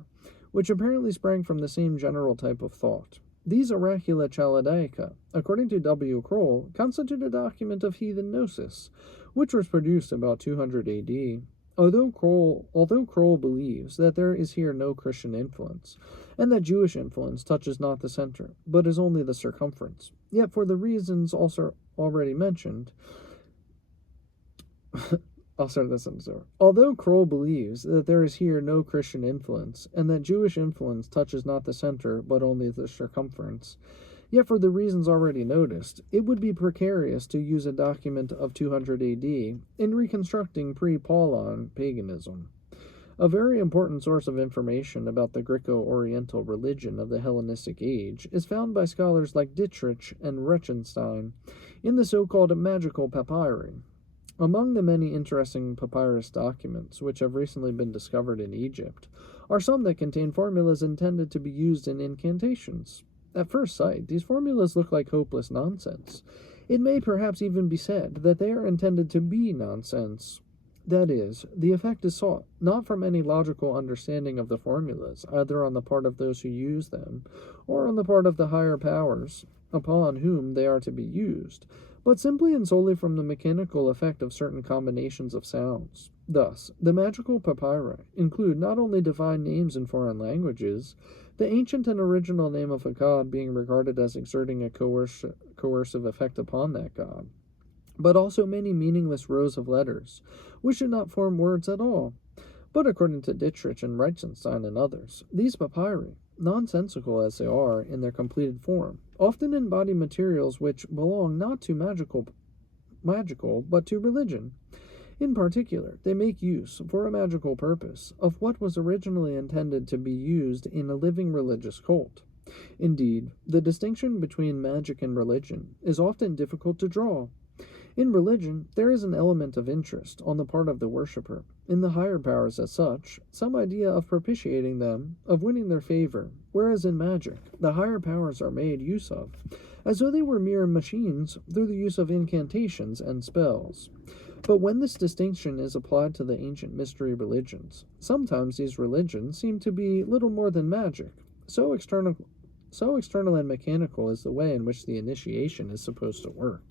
which apparently sprang from the same general type of thought. These Oracula Chaldaica, according to W. Kroll, constitute a document of heathen gnosis, which was produced about 200 A.D. Although Kroll believes that there is here no Christian influence, and that Jewish influence touches not the center, but is only the circumference, yet for the reasons also already mentioned, Although Kroll believes that there is here no Christian influence, and that Jewish influence touches not the center, but only the circumference, yet for the reasons already noticed, it would be precarious to use a document of 200 A.D. in reconstructing pre-Pauline paganism. A very important source of information about the Greco-Oriental religion of the Hellenistic age is found by scholars like Dietrich and Reichenstein in the so-called magical papyri. Among the many interesting papyrus documents which have recently been discovered in Egypt are some that contain formulas intended to be used in incantations. At first sight, these formulas look like hopeless nonsense. It may perhaps even be said that they are intended to be nonsense. That is, the effect is sought not from any logical understanding of the formulas, either on the part of those who use them, or on the part of the higher powers upon whom they are to be used, but simply and solely from the mechanical effect of certain combinations of sounds. Thus, the magical papyri include not only divine names in foreign languages, the ancient and original name of a god being regarded as exerting a coercive effect upon that god, but also many meaningless rows of letters, which do not form words at all. But according to Dietrich and Reichenstein and others, these papyri, nonsensical as they are in their completed form, often embody materials which belong not to magical but to religion. In particular, they make use, for a magical purpose, of what was originally intended to be used in a living religious cult. Indeed, the distinction between magic and religion is often difficult to draw. In religion, there is an element of interest on the part of the worshipper in the higher powers as such, some idea of propitiating them, of winning their favor, whereas in magic, the higher powers are made use of, as though they were mere machines through the use of incantations and spells. But when this distinction is applied to the ancient mystery religions, sometimes these religions seem to be little more than magic, so external and mechanical is the way in which the initiation is supposed to work.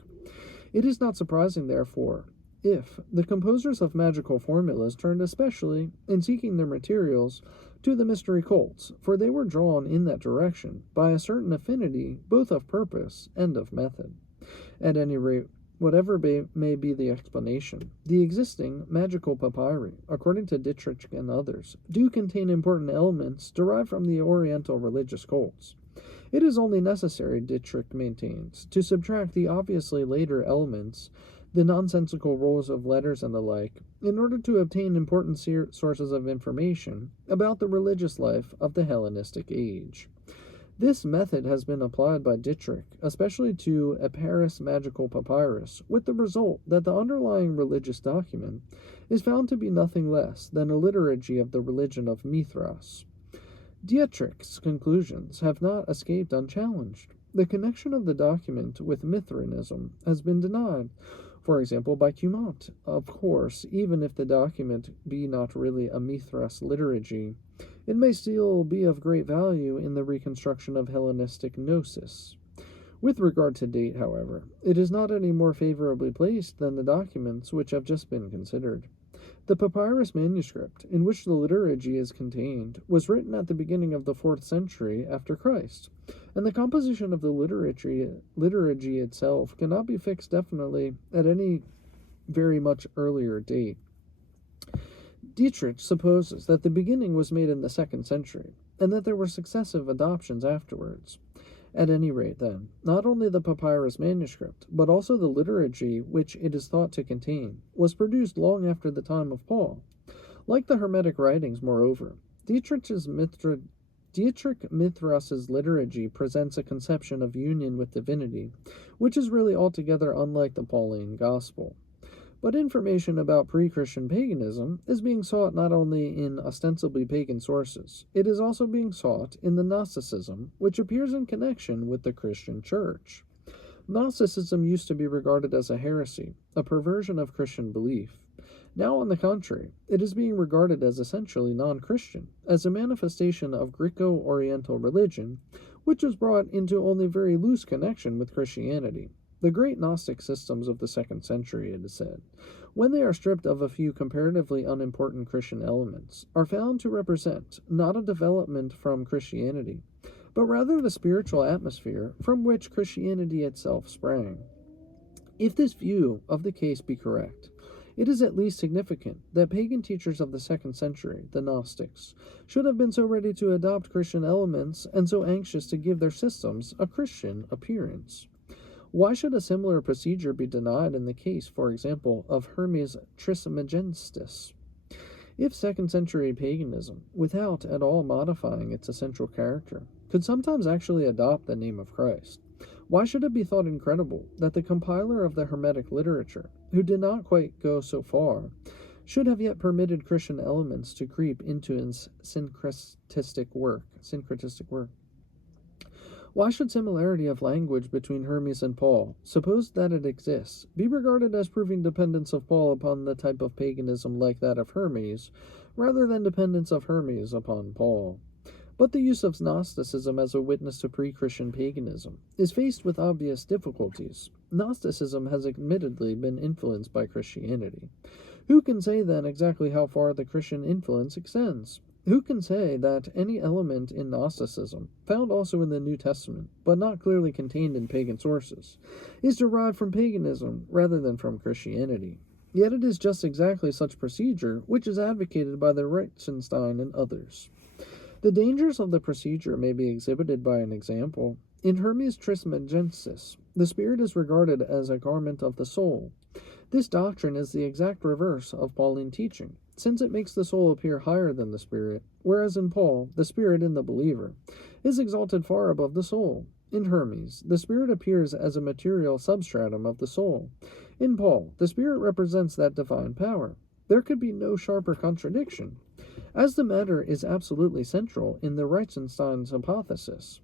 It is not surprising, therefore, if the composers of magical formulas turned especially, in seeking their materials, to the mystery cults, for they were drawn in that direction by a certain affinity both of purpose and of method. At any rate, whatever may be the explanation, the existing magical papyri, according to Dietrich and others, do contain important elements derived from the Oriental religious cults. It is only necessary, Dietrich maintains, to subtract the obviously later elements, the nonsensical rolls of letters and the like, in order to obtain important sources of information about the religious life of the Hellenistic age. This method has been applied by Dietrich, especially to a Paris magical papyrus, with the result that the underlying religious document is found to be nothing less than a liturgy of the religion of Mithras. Dietrich's conclusions have not escaped unchallenged. The connection of the document with Mithraism has been denied, for example, by Cumont. Of course, even if the document be not really a Mithras liturgy, it may still be of great value in the reconstruction of Hellenistic gnosis. With regard to date, however, it is not any more favorably placed than the documents which have just been considered. The papyrus manuscript, in which the liturgy is contained, was written at the beginning of the 4th century after Christ, and the composition of the liturgy itself cannot be fixed definitely at any very much earlier date. Dietrich supposes that the beginning was made in the 2nd century, and that there were successive adoptions afterwards. At any rate, then, not only the papyrus manuscript, but also the liturgy which it is thought to contain, was produced long after the time of Paul. Like the Hermetic writings, moreover, Dietrich Mithras's liturgy presents a conception of union with divinity, which is really altogether unlike the Pauline gospel. But information about pre-Christian paganism is being sought not only in ostensibly pagan sources, it is also being sought in the Gnosticism, which appears in connection with the Christian Church. Gnosticism used to be regarded as a heresy, a perversion of Christian belief. Now, on the contrary, it is being regarded as essentially non-Christian, as a manifestation of Greco-Oriental religion, which was brought into only very loose connection with Christianity. The great Gnostic systems of the 2nd century, it is said, when they are stripped of a few comparatively unimportant Christian elements, are found to represent not a development from Christianity, but rather the spiritual atmosphere from which Christianity itself sprang. If this view of the case be correct, it is at least significant that pagan teachers of the 2nd century, the Gnostics, should have been so ready to adopt Christian elements and so anxious to give their systems a Christian appearance. Why should a similar procedure be denied in the case, for example, of Hermes Trismegistus? If 2nd century paganism, without at all modifying its essential character, could sometimes actually adopt the name of Christ, why should it be thought incredible that the compiler of the Hermetic literature, who did not quite go so far, should have yet permitted Christian elements to creep into his syncretistic work? Why should similarity of language between Hermes and Paul, supposed that it exists, be regarded as proving dependence of Paul upon the type of paganism like that of Hermes, rather than dependence of Hermes upon Paul? But the use of Gnosticism as a witness to pre-Christian paganism is faced with obvious difficulties. Gnosticism has admittedly been influenced by Christianity. Who can say then exactly how far the Christian influence extends? Who can say that any element in Gnosticism, found also in the New Testament, but not clearly contained in pagan sources, is derived from paganism rather than from Christianity? Yet it is just exactly such procedure which is advocated by the Reichenstein and others. The dangers of the procedure may be exhibited by an example. In Hermes Trismegistus, the spirit is regarded as a garment of the soul. This doctrine is the exact reverse of Pauline teaching, since it makes the soul appear higher than the spirit, whereas in Paul, the spirit in the believer is exalted far above the soul. In Hermes, the spirit appears as a material substratum of the soul. In Paul, the spirit represents that divine power. There could be no sharper contradiction. As the matter is absolutely central in the Reichenstein's hypothesis,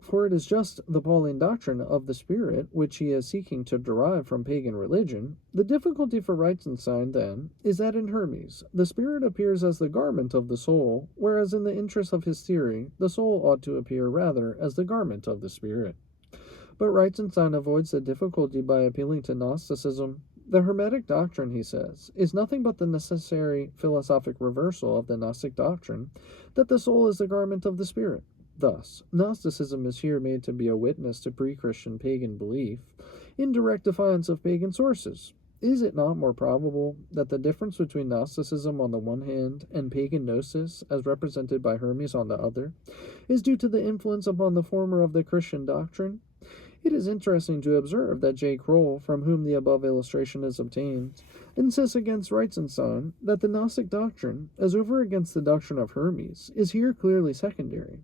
for it is just the Pauline doctrine of the Spirit which he is seeking to derive from pagan religion. The difficulty for Reichenstein, then, is that in Hermes, the Spirit appears as the garment of the soul, whereas in the interest of his theory, the soul ought to appear rather as the garment of the Spirit. But Reichenstein avoids the difficulty by appealing to Gnosticism. The Hermetic doctrine, he says, is nothing but the necessary philosophic reversal of the Gnostic doctrine that the soul is the garment of the spirit. Thus, Gnosticism is here made to be a witness to pre-Christian pagan belief, in direct defiance of pagan sources. Is it not more probable that the difference between Gnosticism on the one hand and pagan gnosis, as represented by Hermes on the other, is due to the influence upon the former of the Christian doctrine? It is interesting to observe that J. Kroll, from whom the above illustration is obtained, insists against Reichenstein that the Gnostic doctrine, as over against the doctrine of Hermes, is here clearly secondary.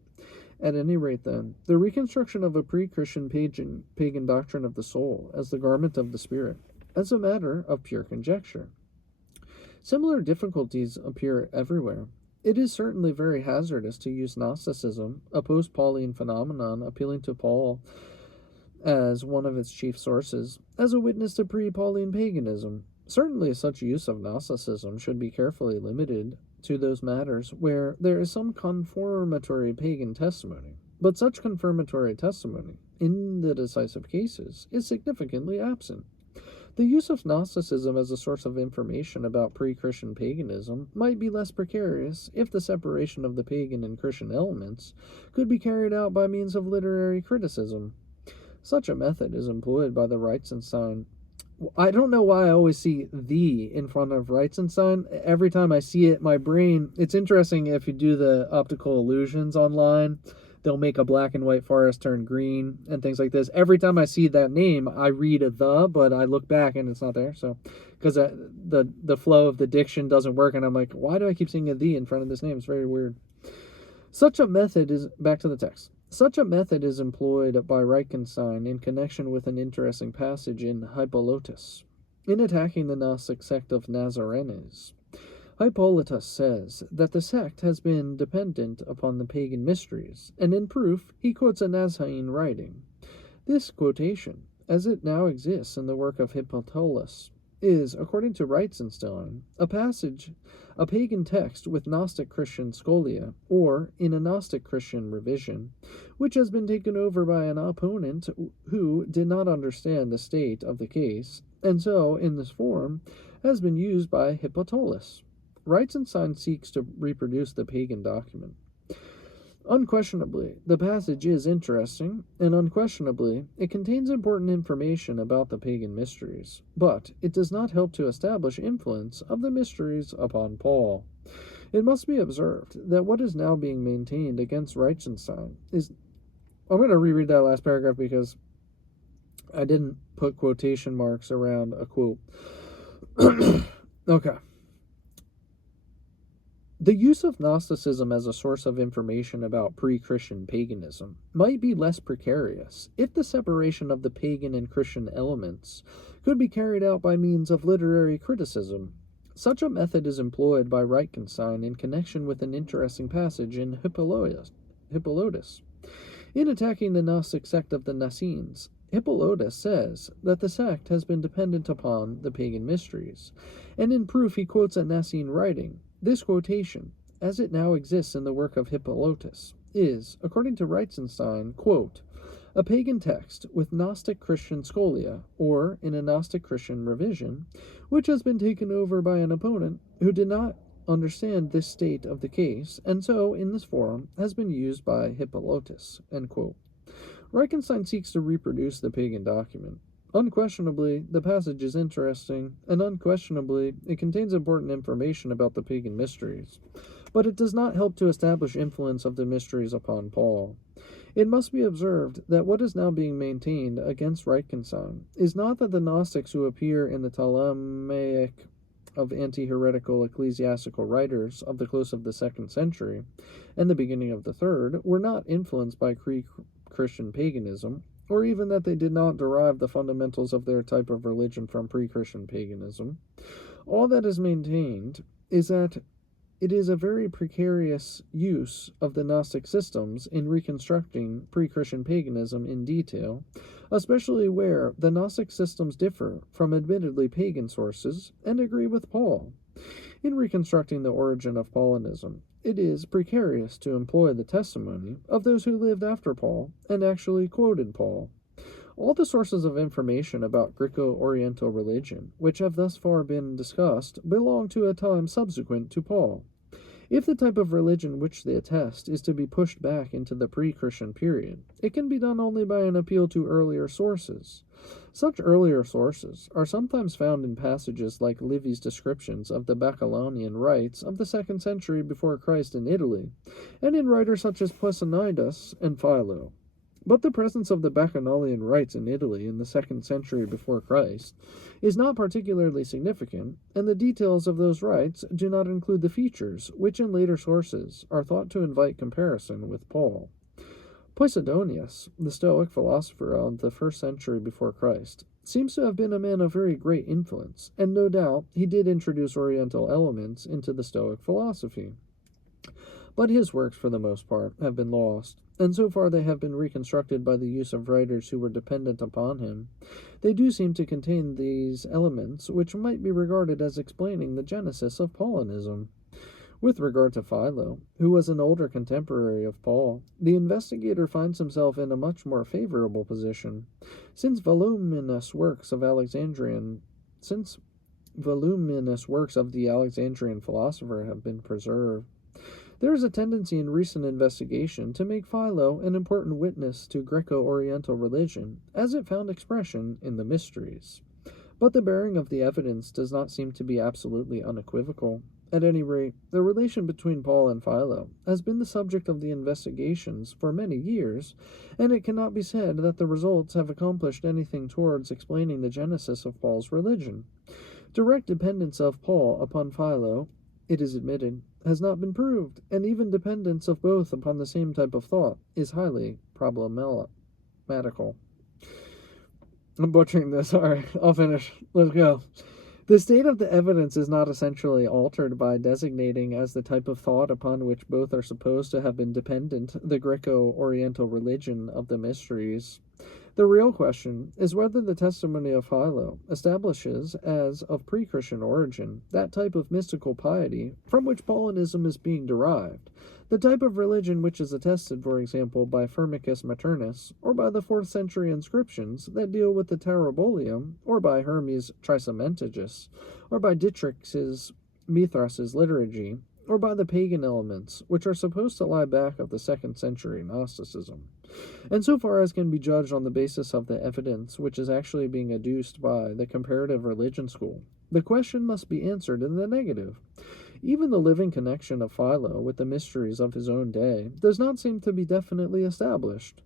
At any rate, then, the reconstruction of a pre-Christian pagan doctrine of the soul as the garment of the spirit, as a matter of pure conjecture. Similar difficulties appear everywhere. It is certainly very hazardous to use Gnosticism, a post-Pauline phenomenon appealing to Paul as one of its chief sources, as a witness to pre-Pauline paganism. Certainly such use of Gnosticism should be carefully limited to those matters where there is some confirmatory pagan testimony, but such confirmatory testimony, in the decisive cases, is significantly absent. The use of Gnosticism as a source of information about pre-Christian paganism might be less precarious if the separation of the pagan and Christian elements could be carried out by means of literary criticism. Such a method is employed by the Reichenstein. I don't know why I always see "the" in front of Reichenstein. Every time I see it, my brain... It's interesting if you do the optical illusions online. They'll make a black and white forest turn green and things like this. Every time I see that name, I read "the," but I look back and it's not there. So, because the flow of the diction doesn't work, and I'm like, why do I keep seeing a "the" in front of this name? It's very weird. Such a method is... Back to the text. Such a method is employed by Reichenstein in connection with an interesting passage in Hippolytus, in attacking the Gnostic sect of Nazarenes. Hippolytus says that the sect has been dependent upon the pagan mysteries, and in proof he quotes a Nazarene writing. This quotation, as it now exists in the work of Hippolytus, is, according to Reichenstein, a pagan text with Gnostic Christian scholia, or in a Gnostic Christian revision, which has been taken over by an opponent who did not understand the state of the case, and so, in this form, has been used by Hippolytus. Reichenstein seeks to reproduce the pagan document. Unquestionably, the passage is interesting, and unquestionably, it contains important information about the pagan mysteries, but it does not help to establish influence of the mysteries upon Paul. It must be observed that what is now being maintained against Reichenstein is... I'm going to reread that last paragraph because I didn't put quotation marks around a quote. Okay. The use of Gnosticism as a source of information about pre-Christian paganism might be less precarious if the separation of the pagan and Christian elements could be carried out by means of literary criticism. Such a method is employed by Reichenstein in connection with an interesting passage in Hippolytus. In attacking the Gnostic sect of the Nassines, Hippolytus says that the sect has been dependent upon the pagan mysteries, and in proof he quotes a Nassine writing. This quotation, as it now exists in the work of Hippolytus, is, according to Reichenstein, quote, a pagan text with Gnostic Christian scholia, or in a Gnostic Christian revision, which has been taken over by an opponent who did not understand this state of the case, and so, in this form, has been used by Hippolytus. End quote. Reichenstein seeks to reproduce the pagan document. Unquestionably, the passage is interesting, and unquestionably, it contains important information about the pagan mysteries. But it does not help to establish influence of the mysteries upon Paul. It must be observed that what is now being maintained against Reichenstein is not that the Gnostics who appear in the Ptolemaic of anti-heretical ecclesiastical writers of the close of the 2nd century and the beginning of the 3rd were not influenced by pre-Christian paganism, or even that they did not derive the fundamentals of their type of religion from pre-Christian paganism. All that is maintained is that it is a very precarious use of the Gnostic systems in reconstructing pre-Christian paganism in detail, especially where the Gnostic systems differ from admittedly pagan sources and agree with Paul. In reconstructing the origin of Paulinism, it is precarious to employ the testimony of those who lived after Paul and actually quoted Paul. All the sources of information about Greco-Oriental religion, which have thus far been discussed, belong to a time subsequent to Paul. If the type of religion which they attest is to be pushed back into the pre-Christian period, it can be done only by an appeal to earlier sources. Such earlier sources are sometimes found in passages like Livy's descriptions of the Bacchanalian rites of the 2nd century before Christ in Italy, and in writers such as Posidonius and Philo. But the presence of the Bacchanalian rites in Italy in the 2nd century before Christ is not particularly significant, and the details of those rites do not include the features which in later sources are thought to invite comparison with Paul. Posidonius, the Stoic philosopher of the 1st century before Christ, seems to have been a man of very great influence, and no doubt he did introduce Oriental elements into the Stoic philosophy. But his works, for the most part, have been lost, and so far they have been reconstructed by the use of writers who were dependent upon him. They do seem to contain these elements which might be regarded as explaining the genesis of Paulinism. With regard to Philo, who was an older contemporary of Paul, the investigator finds himself in a much more favorable position, since voluminous works of the Alexandrian philosopher have been preserved. There is a tendency in recent investigation to make Philo an important witness to Greco-Oriental religion, as it found expression in the Mysteries. But the bearing of the evidence does not seem to be absolutely unequivocal. At any rate, the relation between Paul and Philo has been the subject of the investigations for many years, and it cannot be said that the results have accomplished anything towards explaining the genesis of Paul's religion. Direct dependence of Paul upon Philo, it is admitted, has not been proved, and even dependence of both upon the same type of thought is highly problematical. I'm butchering this. Alright, I'll finish. Let's go. The state of the evidence is not essentially altered by designating as the type of thought upon which both are supposed to have been dependent the Greco-Oriental religion of the Mysteries. The real question is whether the testimony of Philo establishes, as of pre-Christian origin, that type of mystical piety from which Paulinism is being derived, the type of religion which is attested, for example, by Firmicus Maternus, or by the 4th century inscriptions that deal with the Taurobolium, or by Hermes Trismegistus, or by Dietrich's Mithras's liturgy, or by the pagan elements, which are supposed to lie back of the 2nd century Gnosticism. And so far as can be judged on the basis of the evidence which is actually being adduced by the comparative religion school, the question must be answered in the negative. Even the living connection of Philo with the mysteries of his own day does not seem to be definitely established.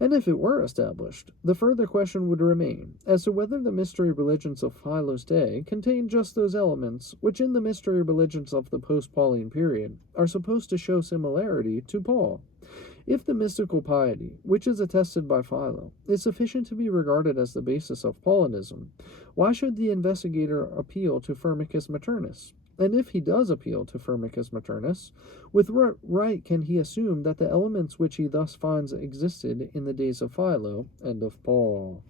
And if it were established, the further question would remain as to whether the mystery religions of Philo's day contain just those elements which in the mystery religions of the post-Pauline period are supposed to show similarity to Paul. If the mystical piety, which is attested by Philo, is sufficient to be regarded as the basis of Paulinism, why should the investigator appeal to Firmicus Maternus? And if he does appeal to Firmicus Maternus, with what right can he assume that the elements which he thus finds existed in the days of Philo and of Paul?